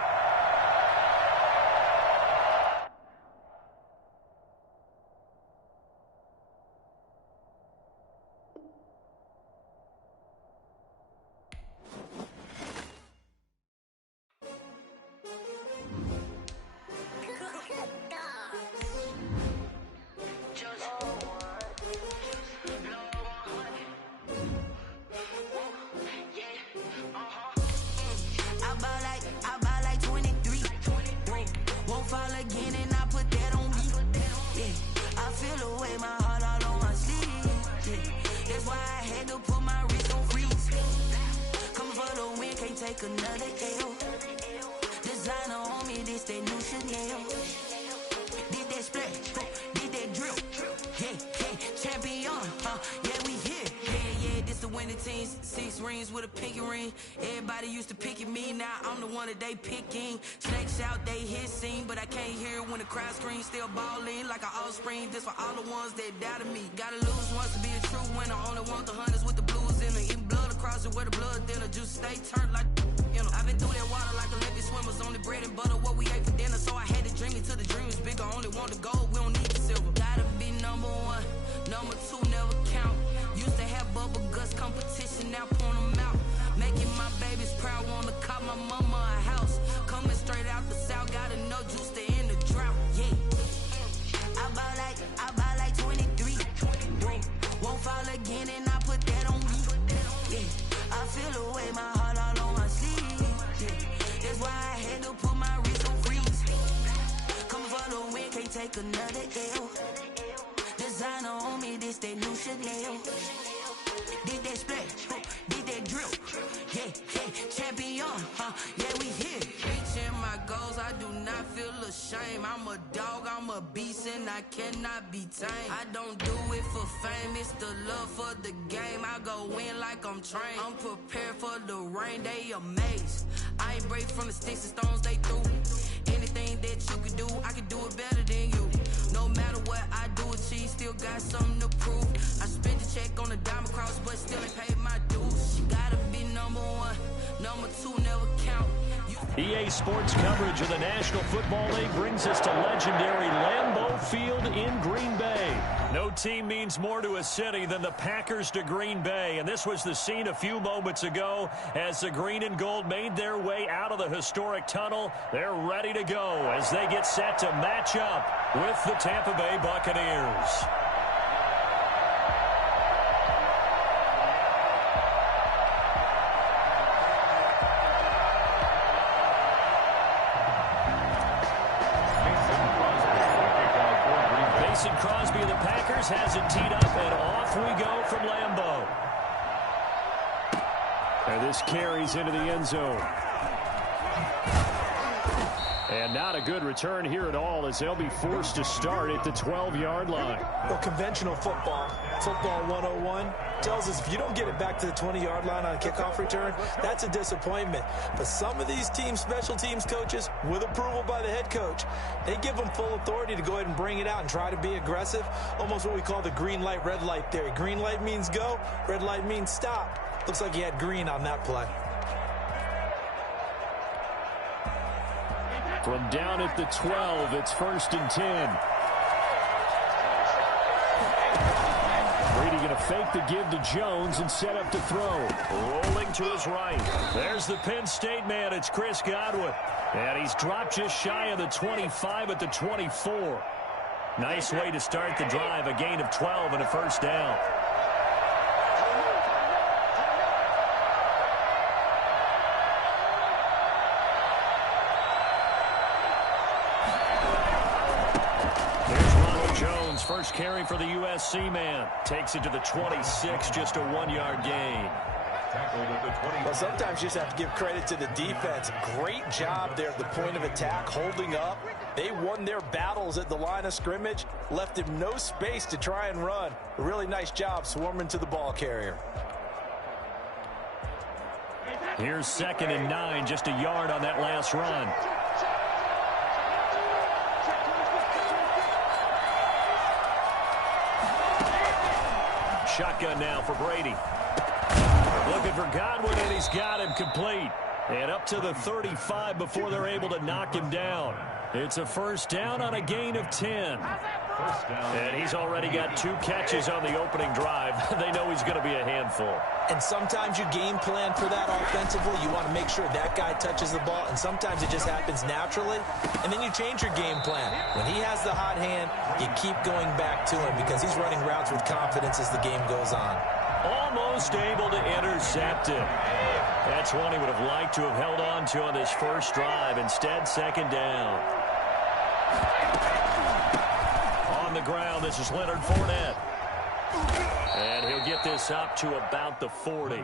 many teams, 6 rings with a pinky ring. Everybody used to pick at me, now I'm the one that they picking. Snakes out, they hissing, but I can't hear when the crowd screams. Still balling like an offspring, this for all the ones that doubted me. Gotta lose once to be a true winner, only want the hunters with the blues in it. Eating blood across it where the blood thinner, juice stay turned like I've been through that water like Olympic swimmers. Only bread and butter, what we ate for dinner. So I had to dream it till the dream is bigger. Only want the gold, we don't need the silver. Gotta be number 1, number 2 never count. Used to have bubble guts competition, now point them out. Making my babies proud, wanna cop my mama a house. Coming straight out the south, gotta know juice to end the drought. Yeah, I bought like 23. Won't fall again and I put that on me. Yeah, I feel the way, my heart all on my sleeve. Yeah, that's why I had to put my wrist on freeze. Coming for the win, can't take another L. Designer on me, this that new Chanel. Did that splash, did that drill. Yeah, champion, yeah, we here. Reaching my goals, I do not feel ashamed. I'm a dog, I'm a beast, and I cannot be tamed. I don't do it for fame, it's the love for the game. I go in like I'm trained. I'm prepared for the rain, they amazed. I ain't brave from the sticks and stones they threw. Anything that you could do, I could do it better than you. No matter what I do, achieve, still got something to prove. I spent the check on the diamond cross, but still ain't paid my dues. You gotta be number 1, number 2 never count. EA Sports coverage of the National Football League brings us to legendary Lambeau Field in Green Bay. No team means more to a city than the Packers to Green Bay, and this was the scene a few moments ago as the green and gold made their way out of the historic tunnel. They're ready to go as they get set to match up with the Tampa Bay Buccaneers. Crosby of the Packers has it teed up, and off we go from Lambeau. And this carries into the end zone. And not a good return here at all as they'll be forced to start at the 12-yard line. Well, conventional football 101, tells us if you don't get it back to the 20-yard line on a kickoff return, that's a disappointment. But some of these teams, special teams coaches, with approval by the head coach, they give them full authority to go ahead and bring it out and try to be aggressive. Almost what we call the green light, red light theory. Green light means go, red light means stop. Looks like he had green on that play. From down at the 12, it's 1st and 10. Brady going to fake the give to Jones and set up to throw. Rolling to his right. There's the Penn State man. It's Chris Godwin. And he's dropped just shy of the 25 at the 24. Nice way to start the drive. A gain of 12 and a first down. First carry for the USC man. Takes it to the 26, just a 1-yard gain. Well, sometimes you just have to give credit to the defense. Great job there at the point of attack, holding up. They won their battles at the line of scrimmage, left him no space to try and run. A really nice job swarming to the ball carrier. Here's 2nd and 9, just a yard on that last run. Shotgun now for Brady. Looking for Godwin, and he's got him complete. And up to the 35 before they're able to knock him down. It's a first down on a gain of 10. And he's already got 2 catches on the opening drive. They know he's going to be a handful. And sometimes you game plan for that offensively. You want to make sure that guy touches the ball, and sometimes it just happens naturally. And then you change your game plan. When he has the hot hand, you keep going back to him because he's running routes with confidence as the game goes on. Almost able to intercept it. That's one he would have liked to have held on to on this first drive. Instead, 2nd down. On the ground, this is Leonard Fournette. And he'll get this up to about the 40.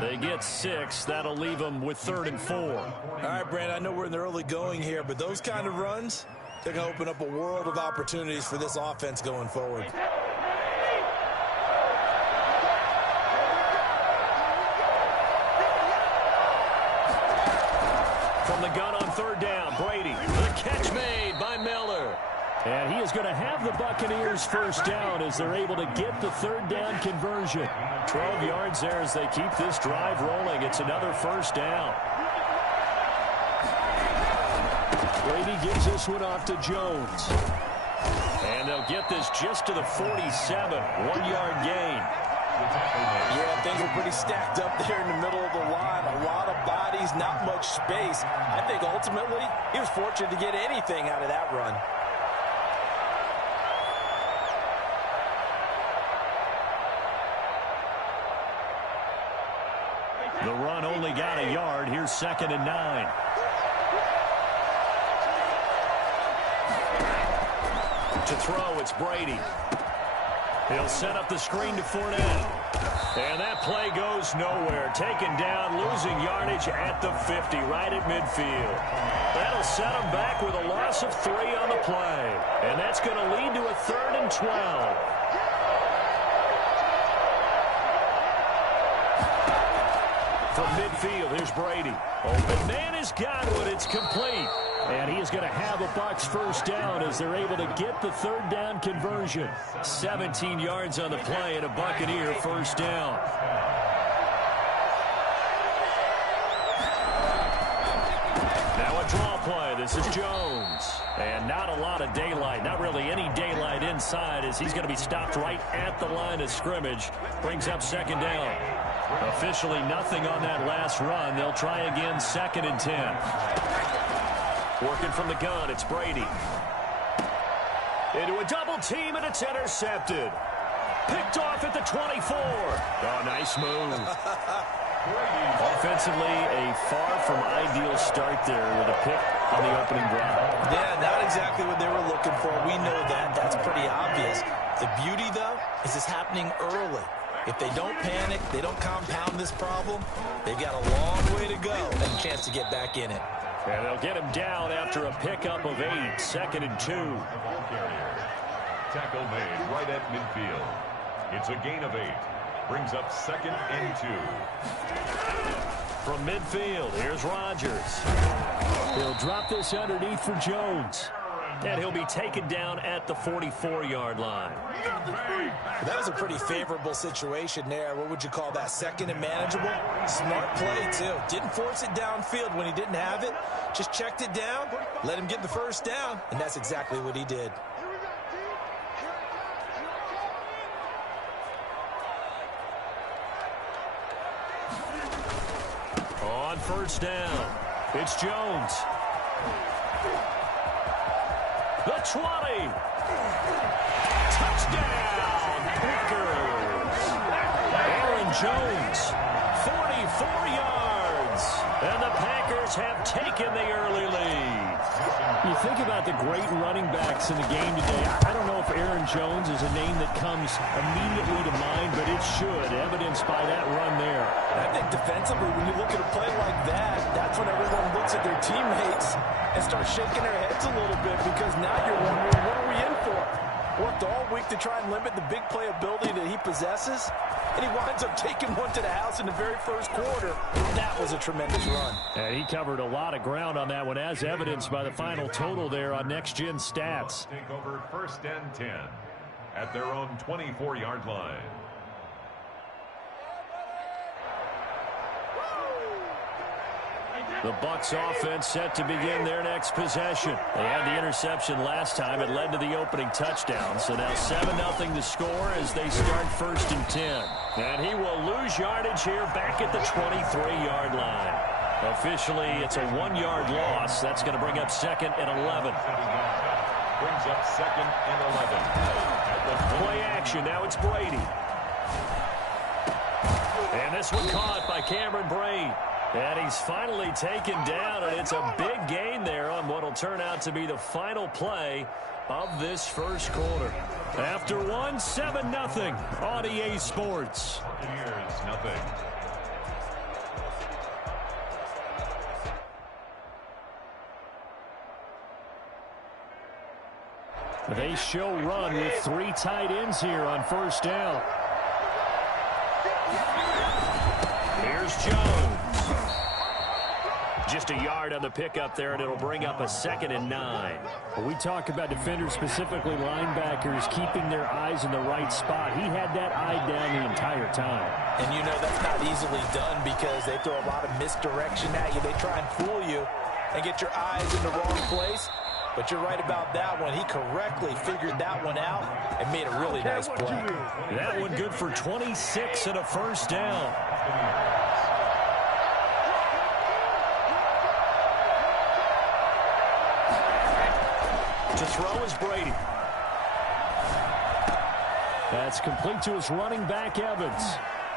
They get 6. That'll leave them with 3rd and 4. All right, Brand, I know we're in the early going here, but those kind of runs, they're going to open up a world of opportunities for this offense going forward. From the gun on third down, Brady. The catch made by Miller. And he is going to have the Buccaneers first down as they're able to get the third down conversion. 12 yards there as they keep this drive rolling. It's another first down. Brady gives this one off to Jones. And they'll get this just to the 47. 1-yard gain. Yeah, things were pretty stacked up there in the middle of the line. A lot of bodies, not much space. I think ultimately he was fortunate to get anything out of that run. The run only got a yard. Here's 2nd and 9. To throw, it's Brady. He'll set up the screen to Fournette. And that play goes nowhere. Taken down, losing yardage at the 50, right at midfield. That'll set him back with a loss of 3 on the play. And that's going to lead to a 3rd and 12. From midfield, here's Brady. Open man is Godwin. It's complete. And he is going to have a Bucs first down as they're able to get the third down conversion. 17 yards on the play and a Buccaneer first down. Now a draw play. This is Jones. And not a lot of daylight. Not really any daylight inside as he's going to be stopped right at the line of scrimmage. Brings up 2nd down. Officially nothing on that last run. They'll try again 2nd and 10. Working from the gun, it's Brady. Into a double team, and it's intercepted. Picked off at the 24. Oh, nice move. Offensively, a far from ideal start there with a pick on the opening drive. Yeah, not exactly what they were looking for. We know that. That's pretty obvious. The beauty, though, is it's happening early. If they don't panic, they don't compound this problem, they've got a long way to go and a chance to get back in it. And they'll get him down after a pickup of 8, 2nd and 2. Tackle made right at midfield. It's a gain of 8. Brings up 2nd and 2. From midfield, here's Rodgers. He'll drop this underneath for Jones. And he'll be taken down at the 44-yard line. That was a pretty favorable situation there. What would you call that? 2nd and manageable? Smart play, too. Didn't force it downfield when he didn't have it. Just checked it down, let him get the first down, and that's exactly what he did. On first down, it's Jones. The 20. Touchdown, Packers. Aaron Jones, 44 yards. And the Packers have taken the early lead. You think about the great running backs in the game today. I don't know if Aaron Jones is a name that comes immediately to mind, but it should, evidenced by that run there. I think defensively, when you look at a play like that, that's when everyone looks at their teammates and starts shaking their heads a little bit because now you're wondering, what are we in for? Worked all week to try and limit the big play ability that he possesses, and he winds up taking one to the house in the very first quarter. That was a tremendous run. And he covered a lot of ground on that one, as evidenced by the final total there on Next Gen Stats. Take over 1st and 10 at their own 24-yard line. The Bucs offense set to begin their next possession. They had the interception last time. It led to the opening touchdown. So now 7-0 to score as they start 1st and 10. And he will lose yardage here back at the 23-yard line. Officially, it's a 1-yard loss. That's going to bring up 2nd and 11. Brings up 2nd and 11. Play action. Now it's Brady. And this one caught by Cameron Brate. And he's finally taken down, and it's a big gain there on what will turn out to be the final play of this first quarter. After 7-0 on EA Sports. Here's nothing. They show run with 3 tight ends here on first down. Here's Jones. Just Just a yard on the pickup there, and it'll bring up a 2nd and 9. Well, we talk about defenders, specifically linebackers, keeping their eyes in the right spot. He had that eye down the entire time. And you know that's not easily done because they throw a lot of misdirection at you. They try and fool you and get your eyes in the wrong place. But you're right about that one. He correctly figured that one out and made a really nice play. That one good for 26 and a first down. To throw is Brady. That's complete to his running back, Evans.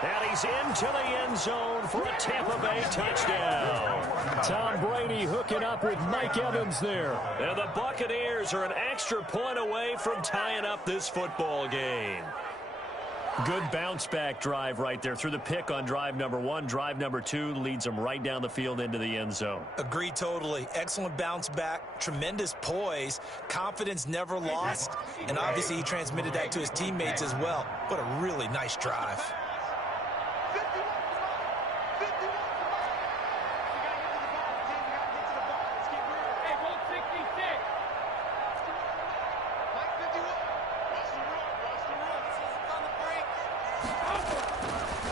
And he's into the end zone for a Tampa Bay touchdown. Tom Brady hooking up with Mike Evans there. And the Buccaneers are an extra point away from tying up this football game. Good bounce-back drive right there through the pick on drive number 1. Drive number 2 leads them right down the field into the end zone. Agree totally. Excellent bounce back, tremendous poise, confidence never lost, and obviously he transmitted that to his teammates as well. What a really nice drive.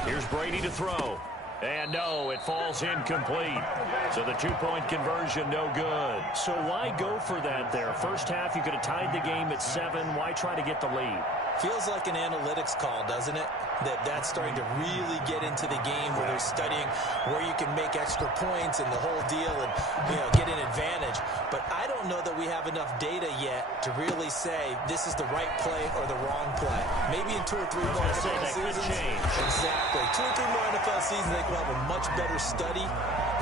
Here's Brady to throw. And no, it falls incomplete. So the two-point conversion, no good. So why go for that there? First half, you could have tied the game at 7. Why try to get the lead? Feels like an analytics call, doesn't it? That's starting to really get into the game where they're studying where you can make extra points and the whole deal and, get an advantage. But I don't know that we have enough data yet to really say this is the right play or the wrong play. Maybe in 2 or 3 more NFL seasons. Exactly. 2 or 3 more NFL seasons, they will have a much better study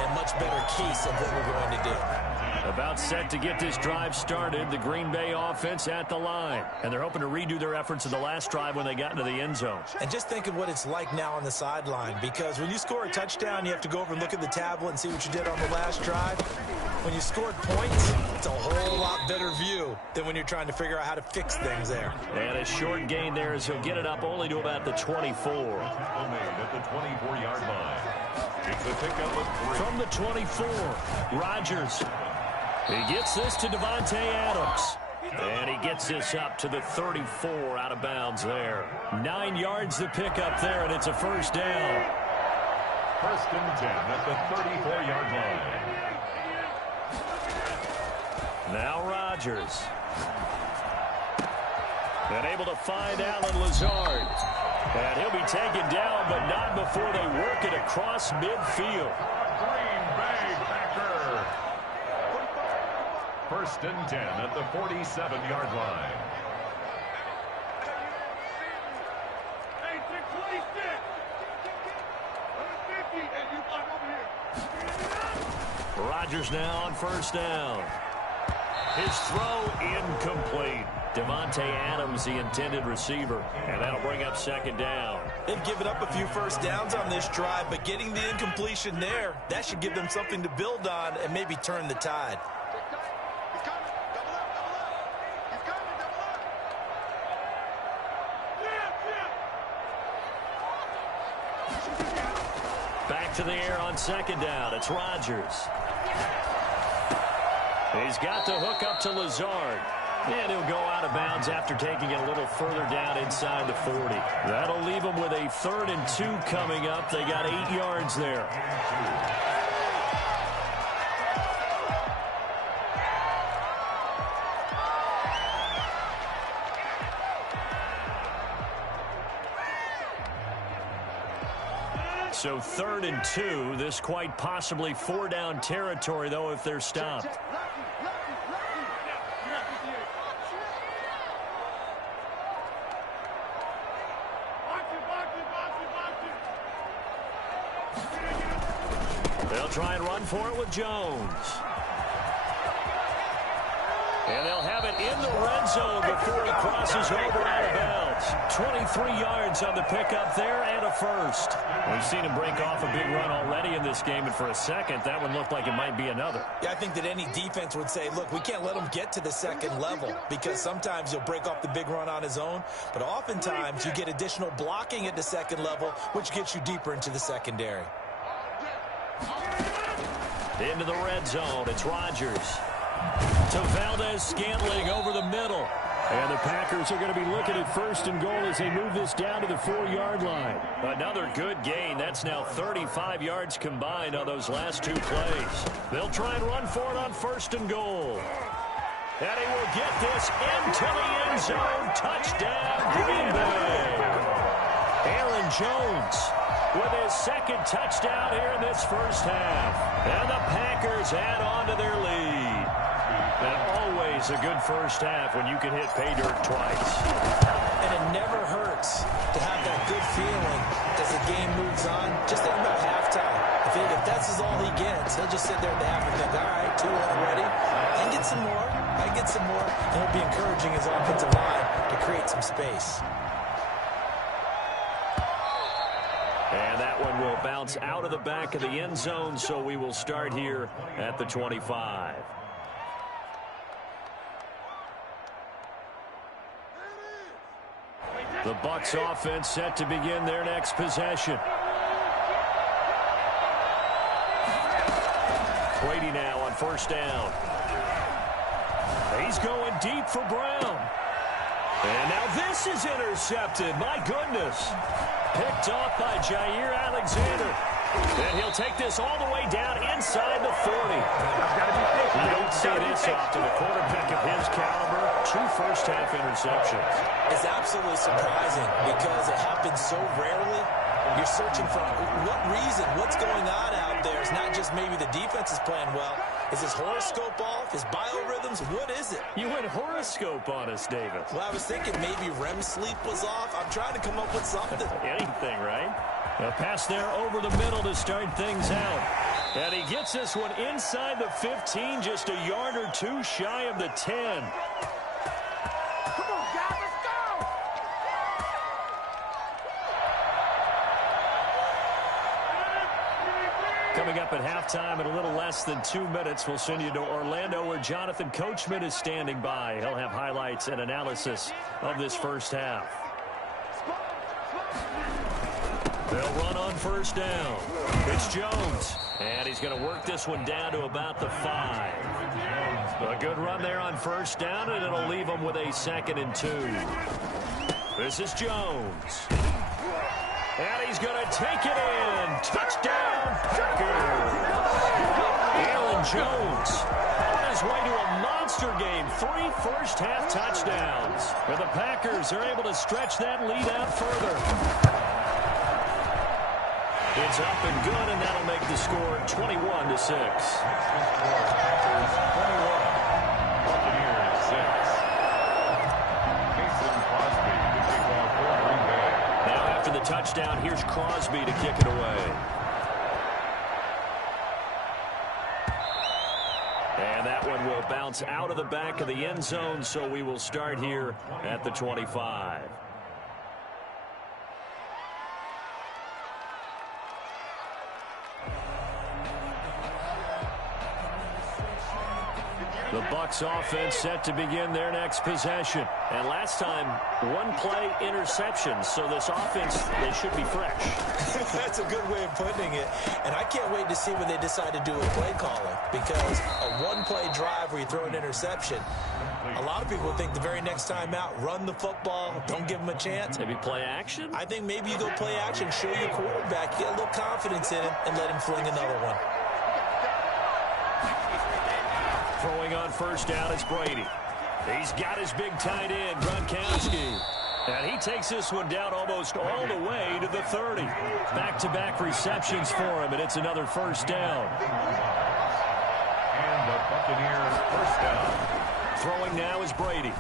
and much better case of what we're going to do. About set to get this drive started, the Green Bay offense at the line. And they're hoping to redo their efforts in the last drive when they got into the end zone. And just think of what it's like now on the sideline, because when you score a touchdown, you have to go over and look at the tablet and see what you did on the last drive. When you scored points, it's a whole lot better view than when you're trying to figure out how to fix things there. And a short gain there as he'll get it up only to about the 24. At the 24-yard line. It's a pickup of 3. From the 24, Rodgers. He gets this to Davante Adams. And he gets this up to the 34 out of bounds there. 9 yards to pick up there, and it's a first down. First and 10 at the 34-yard line. Now Rodgers. And able to find Alan Lazard. And he'll be taken down, but not before they work it across midfield. Green Bay Packer. First and 10 at the 47-yard line. Rodgers now on first down. His throw incomplete. Davante Adams, the intended receiver. And that'll bring up second down. They've given up a few first downs on this drive, but getting the incompletion there, that should give them something to build on and maybe turn the tide. Back to the air on second down. It's Rodgers. He's got the hook up to Lazard. And he'll go out of bounds after taking it a little further down inside the 40. That'll leave them with a 3rd and 2 coming up. They got 8 yards there. So 3rd and 2. This quite possibly 4-down territory, though, if they're stopped. They'll try and run for it with Jones. And they'll have it in the red zone before he crosses over out of bounds. 23 yards on the pickup there and a first. We've seen him break off a big run already in this game, and for a second, that one looked like it might be another. Yeah, I think that any defense would say, look, we can't let him get to the second level because sometimes he'll break off the big run on his own, but oftentimes you get additional blocking at the second level, which gets you deeper into the secondary. Into the red zone, it's Rodgers. To Valdez-Scantling over the middle. And the Packers are going to be looking at 1st and goal as they move this down to the 4-yard line. Another good gain. That's now 35 yards combined on those last 2 plays. They'll try and run for it on 1st and goal. And he will get this into the end zone. Touchdown, Green Bay. Aaron Jones with his 2nd touchdown here in this first half. And the Packers add on to their lead. And always a good first half when you can hit pay dirt twice. And it never hurts to have that good feeling as the game moves on. Just think about halftime. If that's all he gets, he'll just sit there at the half and think, all right, 2 already. I can get some more. I can get some more. And he'll be encouraging his offensive line to create some space. And that one will bounce out of the back of the end zone, so we will start here at the 25. The Bucs offense set to begin their next possession. Brady now on 1st down. He's going deep for Brown. And now this is intercepted. My goodness. Picked off by Jair Alexander. And he'll take this all the way down inside the 40. You don't see this often. A quarterback of his caliber, 2 first-half interceptions. It's absolutely surprising because it happens so rarely. You're searching for what reason, what's going on out there. It's not just maybe the defense is playing well. Is his horoscope off? His biorhythms? What is it? You went horoscope on us, David. Well, I was thinking maybe REM sleep was off. I'm trying to come up with something. Anything, right? A pass there over the middle to start things out. And he gets this one inside the 15, just a yard or 2 shy of the 10. Coming up at halftime in a little less than 2 minutes, we'll send you to Orlando where Jonathan Coachman is standing by. He'll have highlights and analysis of this first half. They'll run on 1st down. It's Jones. And he's going to work this one down to about the 5. A good run there on 1st down, and it'll leave him with a 2nd and 2. This is Jones. And he's going to take it in. Touchdown, Packers. Aaron Jones on his way to a monster game. 3 first-half touchdowns. And the Packers are able to stretch that lead out further. It's up and good, and that'll make the score 21-6. Packers 21, Buccaneers 6. Mason Crosby to kick off for Green Bay. Now after the touchdown, here's Crosby to kick it away. And that one will bounce out of the back of the end zone, so we will start here at the 25. The Bucs offense set to begin their next possession. And last time, 1-play interception. So this offense, they should be fresh. That's a good way of putting it. And I can't wait to see what they decide to do with play calling. Because a 1-play drive where you throw an interception, a lot of people think the very next time out, run the football, don't give them a chance. Maybe play action? I think maybe you go play action, show your quarterback, get a little confidence in him, and let him fling another one. Throwing on 1st down, it's Brady. He's got his big tight end, Gronkowski. And he takes this one down almost all the way to the 30. Back-to-back receptions for him, and it's another 1st down. And the Buccaneers 1st down. Throwing now is Brady.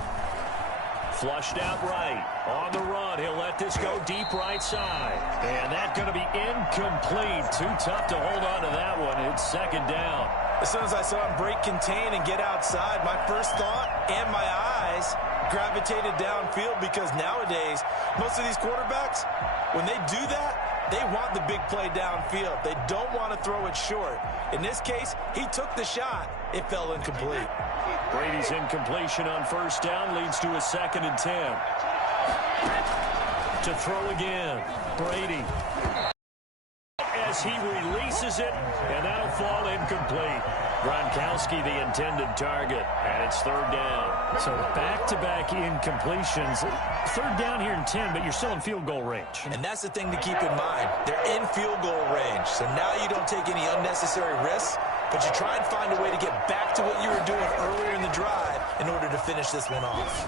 Flushed out right. On the run, he'll let this go deep right side. And that's going to be incomplete. Too tough to hold on to that one. It's 2nd down. As soon as I saw him break contain and get outside, my first thought and my eyes gravitated downfield because nowadays, most of these quarterbacks, when they do that, they want the big play downfield. They don't want to throw it short. In this case, he took the shot. It fell incomplete. Brady's incompletion on 1st down leads to a 2nd and 10. To throw again, Brady. As as he releases it, and that'll fall incomplete. Gronkowski, the intended target, and it's third down. So back-to-back incompletions. Third down here in 10, but you're still in field goal range. And that's the thing to keep in mind. They're in field goal range. So now you don't take any unnecessary risks, but you try and find a way to get back to what you were doing earlier in the drive in order to finish this one off.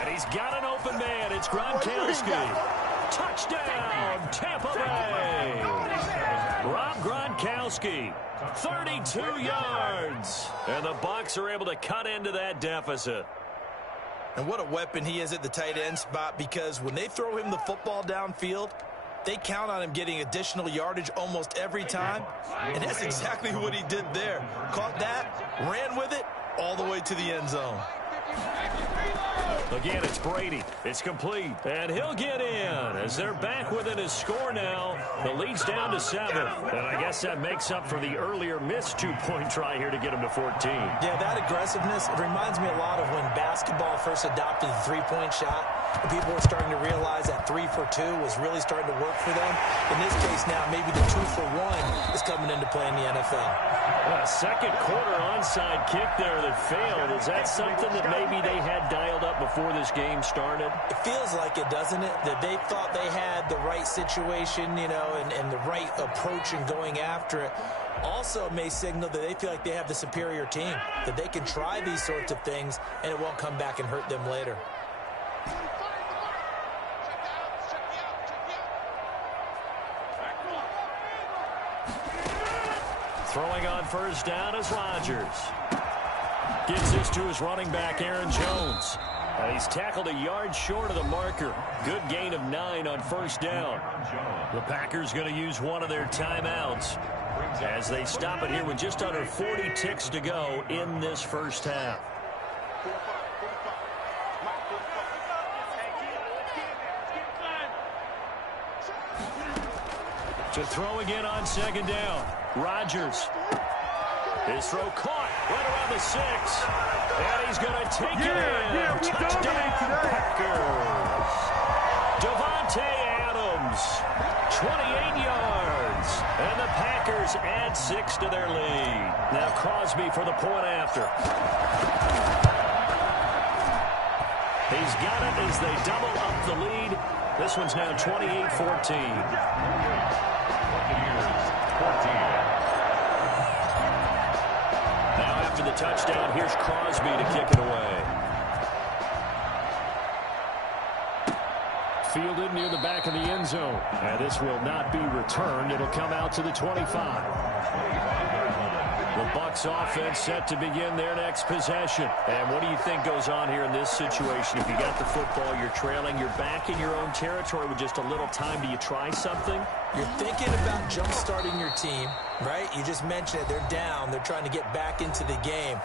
And he's got an open man. It's Gronkowski. Touchdown, Tampa Bay. Rob Gronkowski, 32 yards. And the Bucs are able to cut into that deficit. And what a weapon he is at the tight end spot, because when they throw him the football downfield, they count on him getting additional yardage almost every time. And that's exactly what he did there. Caught that, ran with it, all the way to the end zone. Again, it's Brady. It's complete. And he'll get in as they're back within his score now. The lead's down to 7. And I guess that makes up for the earlier missed two-point try here to get him to 14. Yeah, that aggressiveness, it reminds me a lot of when basketball first adopted the three-point shot. And people were starting to realize that 3 for 2 was really starting to work for them. In this case now, maybe the 2 for 1 is coming into play in the NFL. Well, a second quarter onside kick there that failed. Is that something that maybe they had dialed up before this game started? It feels like it, doesn't it? That they thought they had the right situation, you know, and the right approach in going after it. Also may signal that they feel like they have the superior team, that they can try these sorts of things and it won't come back and hurt them later. Throwing on first down is Rodgers. Gives this to his running back, Aaron Jones. And he's tackled a yard short of the marker. Good gain of 9 on first down. The Packers going to use one of their timeouts as they stop it here with just under 40 ticks to go in this first half. To throw again on second down. Rodgers. His throw caught right around the 6. And he's going to take it in. Touchdown, Packers. Devontae Adams, 28 yards. And the Packers add 6 to their lead. Now Crosby for the point after. He's got it as they double up the lead. This one's now 28-14. Now after the touchdown, here's Crosby to kick it away. Fielded near the back of the end zone. And this will not be returned. It'll come out to the 25. The Bucs offense set to begin their next possession. And what do you think goes on here in this situation? If you got the football, you're trailing, you're back in your own territory with just a little time. Do you try something? You're thinking about jump-starting your team, right? You just mentioned it. They're down. They're trying to get back into the game.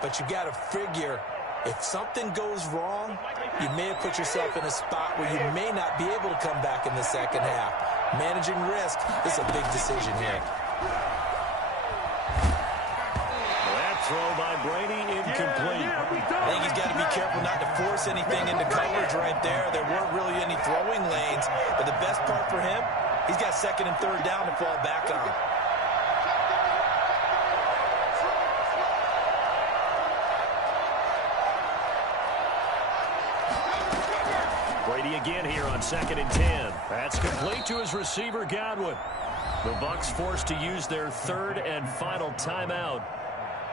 But you got to figure, if something goes wrong, you may have put yourself in a spot where you may not be able to come back in the second half. Managing risk is a big decision here. Throw by Brady, incomplete. I think he's got to be careful not to force anything into coverage right there. There weren't really any throwing lanes, but the best part for him, he's got second and third down to fall back on. Brady again here on 2nd and 10. That's complete to his receiver, Godwin. The Bucs forced to use their third and final timeout,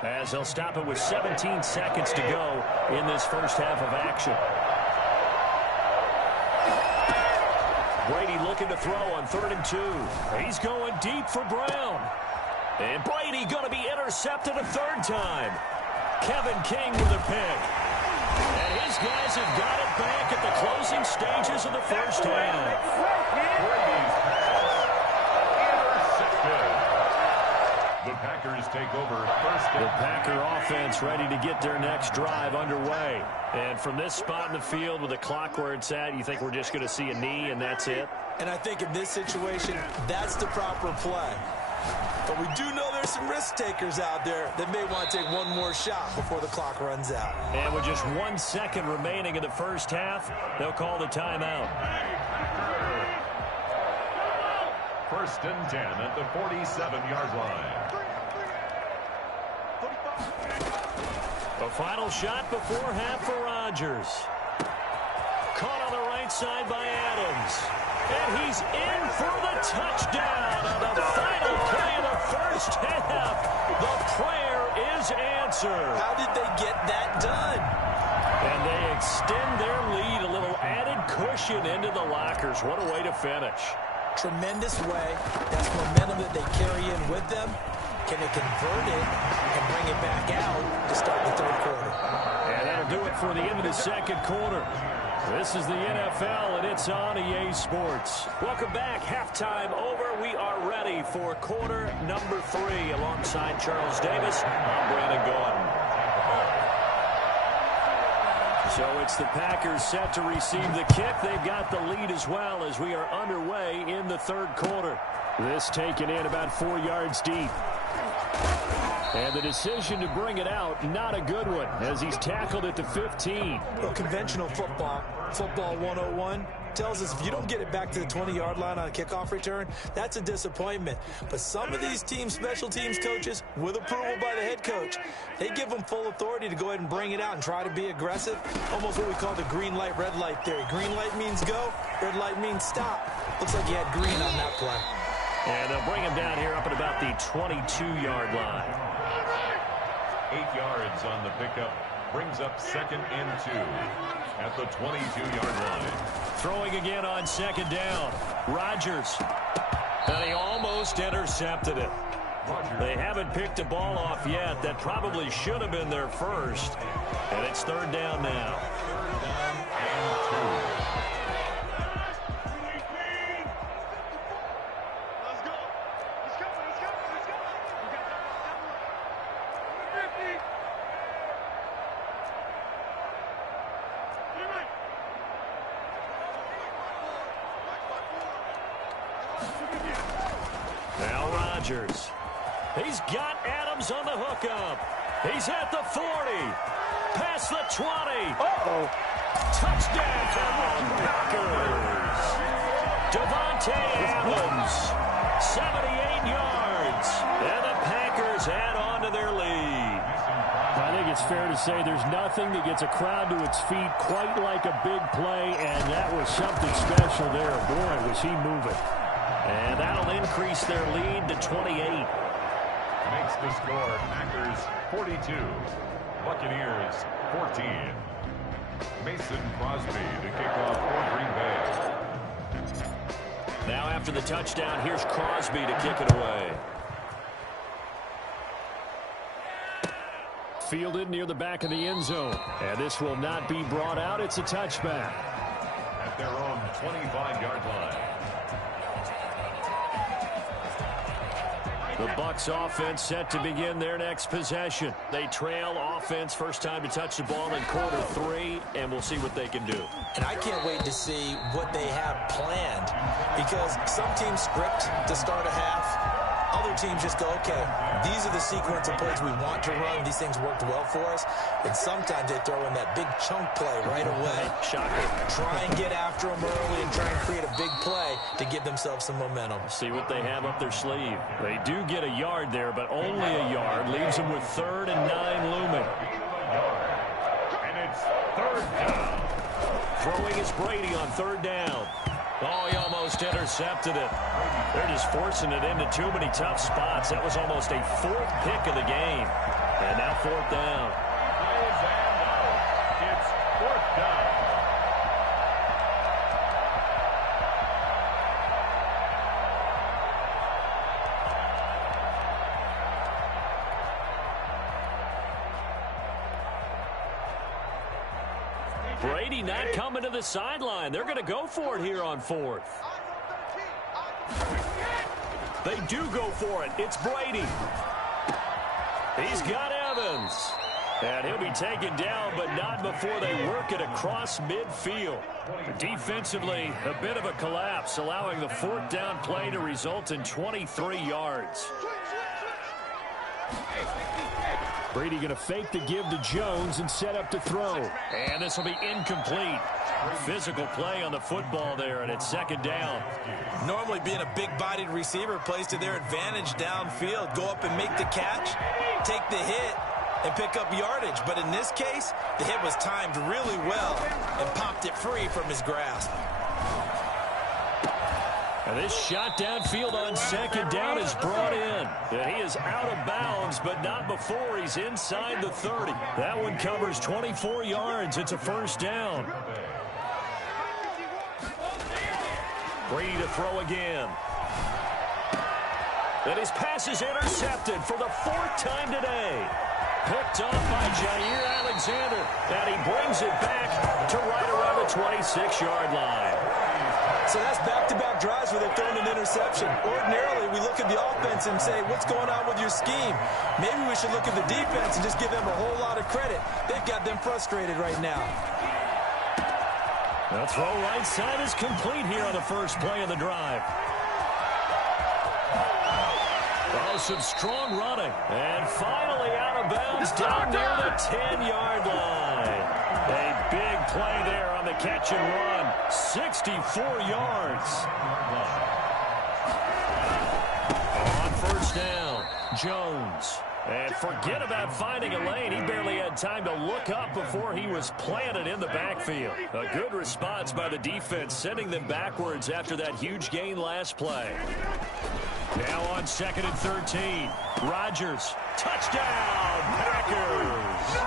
as they'll stop it with 17 seconds to go in this first half of action. Brady looking to throw on 3rd and 2. He's going deep for Brown. And Brady going to be intercepted a third time. Kevin King with a pick. And his guys have got it back at the closing stages of the first half. The Packers take over first. The Packer offense ready to get their next drive underway. And from this spot in the field with the clock where it's at, you think we're just going to see a knee and that's it? And I think in this situation, that's the proper play. But we do know there's some risk takers out there that may want to take one more shot before the clock runs out. And with just 1 second remaining in the first half, they'll call the timeout. First and 10 at the 47-yard line. The final shot before half for Rodgers. Caught on the right side by Adams. And he's in for the touchdown on the final play of the first half. The prayer is answered. How did they get that done? And they extend their lead, a little added cushion into the lockers. What a way to finish. Tremendous way. That's momentum that they carry in with them. Can they convert it and bring it back out to start the third quarter? And that'll do it for the end of the second quarter. This is the NFL, and it's on EA Sports. Welcome back. Halftime over. We are ready for quarter number 3. Alongside Charles Davis, I'm Brandon Gordon. So it's the Packers set to receive the kick. They've got the lead as well as we are underway in the third quarter. This taken in about 4 yards deep. And the decision to bring it out, not a good one, as he's tackled at the 15. Well, conventional football 101, tells us if you don't get it back to the 20-yard line on a kickoff return, that's a disappointment. But some of these teams, special teams coaches, with approval by the head coach, they give them full authority to go ahead and bring it out and try to be aggressive. Almost what we call the green light, red light theory. Green light means go, red light means stop. Looks like you had green on that play. And they'll bring him down here up at about the 22-yard line. 8 yards on the pickup. Brings up second and 2 at the 22-yard line. Throwing again on second down. Rodgers. And he almost intercepted it. They haven't picked a ball off yet. That probably should have been their first. And it's third down now. And 2. Now Rodgers. He's got Adams on the hookup. He's at the 40. Past the 20. Uh-oh. Touchdown, Packers. Devontae Adams. 78 yards. And the Packers add on to their lead. I think it's fair to say there's nothing that gets a crowd to its feet quite like a big play, and that was something special there. Boy, was he moving. And that'll increase their lead to 28. Makes the score Packers 42, Buccaneers 14. Mason Crosby to kick off for Green Bay. Now after the touchdown, here's Crosby to kick it away. Fielded near the back of the end zone. And this will not be brought out. It's a touchback. At their own 25-yard line. The Bucs offense set to begin their next possession. They trail offense, first time to touch the ball in quarter 3, and we'll see what they can do. And I can't wait to see what they have planned, because some teams script to start a half. Other teams just go, okay, these are the sequence of plays we want to run. These things worked well for us. And sometimes they throw in that big chunk play right away. Shocker. Try and get after them early and try and create a big play to give themselves some momentum. See what they have up their sleeve. They do get a yard there, but only a yard. Leaves them with 3rd and 9 looming. And it's third down. Throwing is Brady on 3rd down. Oh, he almost intercepted it. They're just forcing it into too many tough spots. That was almost a 4th pick of the game. And now 4th down. It's 4th down. Brady not coming to the sideline. They're going to go for it here on 4th. They do go for it. It's Brady. He's got Evans. And he'll be taken down, but not before they work it across midfield. Defensively, a bit of a collapse, allowing the 4th down play to result in 23 yards. Brady going to fake the give to Jones and set up to throw. And this will be incomplete. Physical play on the football there, and it's second down. Normally being a big-bodied receiver plays to their advantage downfield. Go up and make the catch, take the hit, and pick up yardage. But in this case, the hit was timed really well and popped it free from his grasp. And this shot downfield on second down is brought in. And he is out of bounds, but not before he's inside the 30. That one covers 24 yards. It's a first down. Brady to throw again. And his pass is intercepted for the fourth time today. Picked off by Jair Alexander. And he brings it back to right around the 26-yard line. So that's back-to-back drives where they've thrown an interception. Ordinarily, we look at the offense and say, what's going on with your scheme? Maybe we should look at the defense and just give them a whole lot of credit. They've got them frustrated right now. The throw right side is complete here on the first play of the drive. Oh, some strong running. And finally out of bounds down near the 10-yard line. A big play there on the catch and run. 64 yards. On first down, Jones. And forget about finding a lane. He barely had time to look up before he was planted in the backfield. A good response by the defense, sending them backwards after that huge gain last play. Now on 2nd and 13. Rodgers. Touchdown, Packers.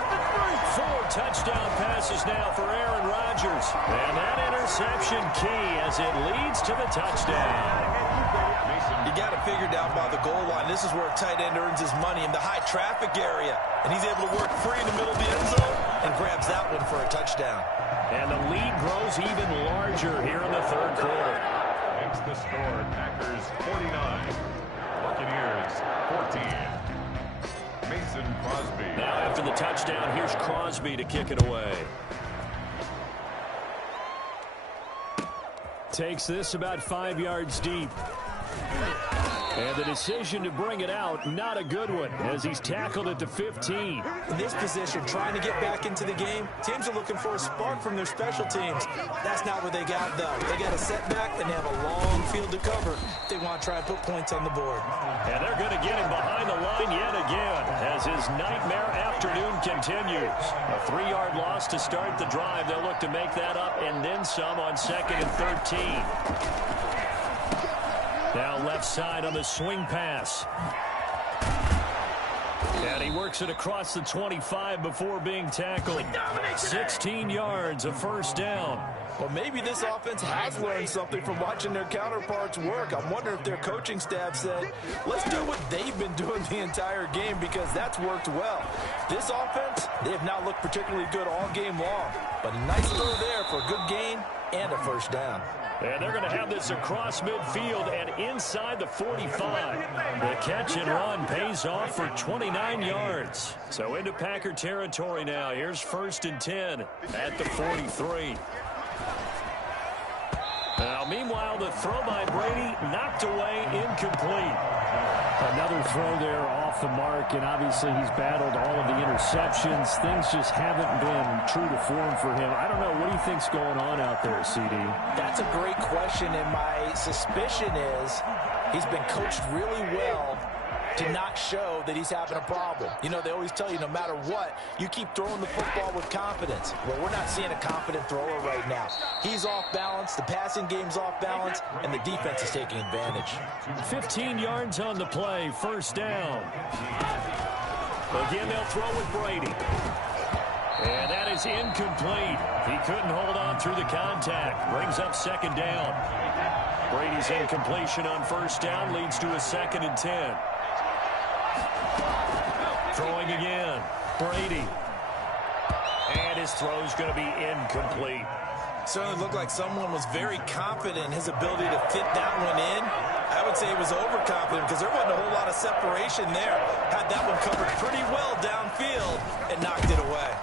4 touchdown passes now for Aaron Rodgers. And that interception key as it leads to the touchdown. You got it figured out by the goal line. This is where a tight end earns his money in the high traffic area. And he's able to work free in the middle of the end zone and grabs that one for a touchdown. And the lead grows even larger here in the third quarter. Makes the score Packers 49, Buccaneers 14. Mason Crosby. Now after the touchdown, here's Crosby to kick it away. Takes this about 5 yards deep. And the decision to bring it out, not a good one, as he's tackled at the 15. In this position, trying to get back into the game, teams are looking for a spark from their special teams. That's not what they got, though. They got a setback, and they have a long field to cover. They want to try and put points on the board. And they're going to get him behind the line yet again, as his nightmare afternoon continues. A 3-yard loss to start the drive. They'll look to make that up and then some on 2nd and 13. Now left side on the swing pass. And he works it across the 25 before being tackled. 16 yards, a first down. Well, maybe this offense has learned something from watching their counterparts work. I'm wondering if their coaching staff said, let's do what they've been doing the entire game, because that's worked well. This offense, they have not looked particularly good all game long. But a nice throw there for a good gain and a first down. And they're going to have this across midfield and inside the 45. The catch and run pays off for 29 yards. So into Packer territory now. Here's 1st and 10 at the 43. Now, meanwhile, the throw by Brady knocked away, incomplete. Another throw there off the mark, and obviously he's battled all of the interceptions. Things just haven't been true to form for him. I don't know. What do you think's going on out there, CD? That's a great question, and my suspicion is he's been coached really well to not show that he's having a problem. You know, they always tell you no matter what, you keep throwing the football with confidence. Well, we're not seeing a confident thrower right now. He's off balance, the passing game's off balance, and the defense is taking advantage. 15 yards on the play, first down. Again, they'll throw with Brady. And that is incomplete. He couldn't hold on through the contact. Brings up 2nd down. Brady's incompletion on first down leads to a 2nd and 10. Throwing again, Brady. And his throw's going to be incomplete. Certainly looked like someone was very confident in his ability to fit that one in. I would say he was overconfident because there wasn't a whole lot of separation there. Had that one covered pretty well downfield and knocked it away.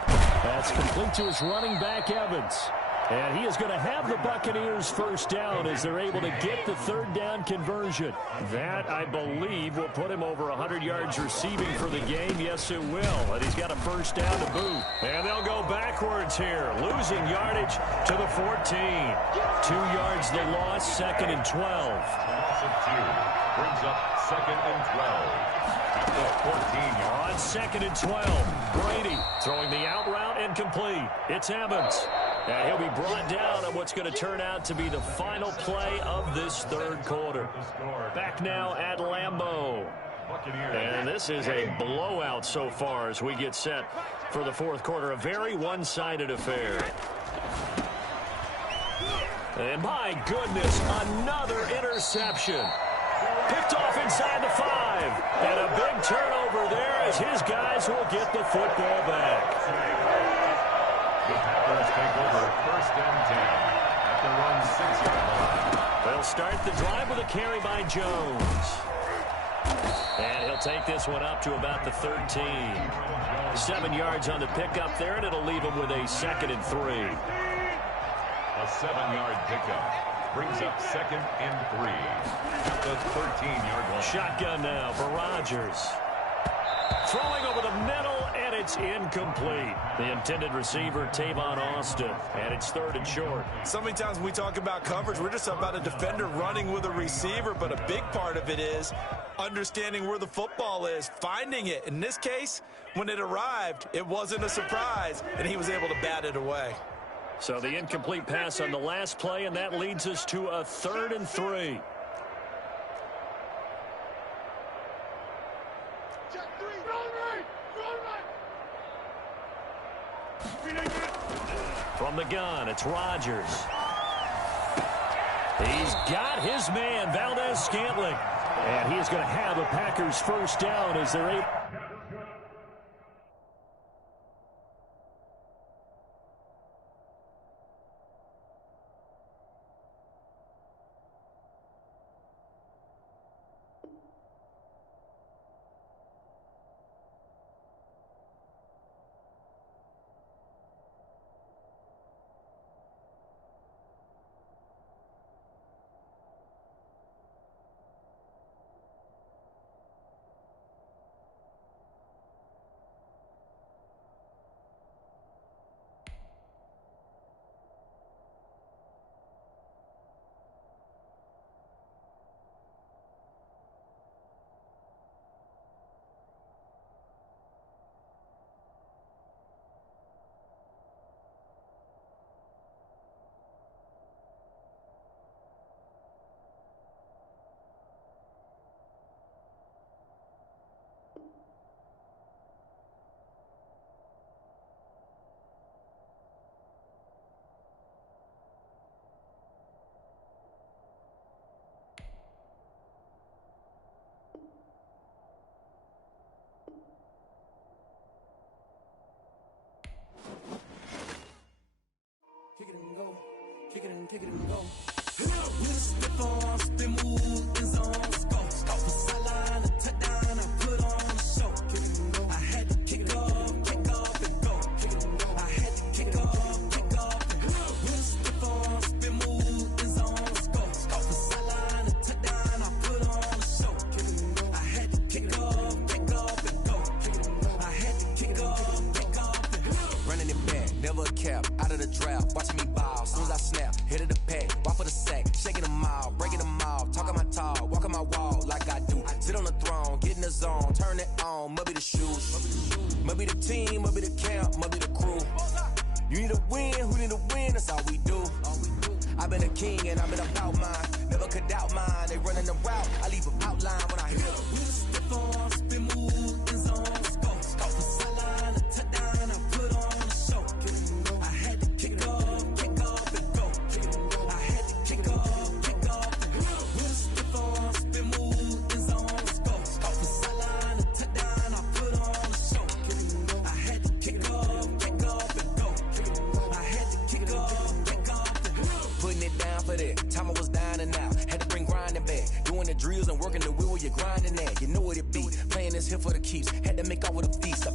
That's complete to his running back, Evans. And he is going to have the Buccaneers first down as they're able to get the third down conversion. That, I believe, will put him over 100 yards receiving for the game. Yes, it will. And he's got a first down to boot. And they'll go backwards here, losing yardage to the 14. 2 yards the loss, 2nd and 12. Loss of 2 brings up 2nd and 12. At the 14-yard. On 2nd and 12, Brady throwing the out route incomplete. It's Evans. And he'll be brought down on what's going to turn out to be the final play of this third quarter. Back now at Lambeau. And this is a blowout so far as we get set for the fourth quarter. A very one-sided affair. And my goodness, another interception. Picked off inside the 5. And a big turnover there as his guys will get the football back. The Packers take over 1st and 10 at the run 6-yard line. They'll start the drive with a carry by Jones. And he'll take this one up to about the 13. 7 yards on the pickup there, and it'll leave him with a 2nd and 3. A 7-yard pickup brings up 2nd and 3 at the 13-yard line. Shotgun now for Rodgers. Throwing over the middle, and it's incomplete. The intended receiver, Tavon Austin, and it's 3rd and short. So many times when we talk about coverage, we're just about a defender running with a receiver, but a big part of it is understanding where the football is, finding it. In this case, when it arrived, it wasn't a surprise, and he was able to bat it away. So the incomplete pass on the last play, and that leads us to a 3rd and 3. From the gun, it's Rodgers. He's got his man, Valdez-Scantling. And he is going to have the Packers first down as they're able. Kick it and go. Kick it and kick it and go. Whisper on, spin move, and zone, scope. Scope for sideline, a touchdown, I put on a show. Kick it and go. I had to kick off and go. Kick it and go. I had to kick off and go. Whisper on, spin move, and zone, scope. Scope for sideline, a touchdown, I put on a show. Kick it and go. I had to kick off and go. Kick it and go. I had to kick off and go. Running it back, never a cap, out of the draft, watching me ball, soon as I snap, hit of the pack, walk for the sack, shaking them out, breaking them out, talking my talk, walking my wall like I do, sit on the throne, get in the zone, turn it on, must be the shoes, must be the team, must be the camp, must be the crew, you need a win, who need a win, that's all we do, I've been a king and I've been about mine, never could doubt mine, they running the route, I leave an outline when I hit it. Step on, spin move, and zone, scope, scope for sideline, a touchdown, I put on a show. I had to kick off and go. I had to kick off and go. Step on, spin move, and zone, scope, scope for sideline, a touchdown, I put on a show. I had to kick off and go. I had to kick off and go. Putting it down for that, time I was down and out, had to bring grinding back, doing the drills and working the wheel where you're grinding at, you know what it be, playing this here for the keeps, had to make off with a feast.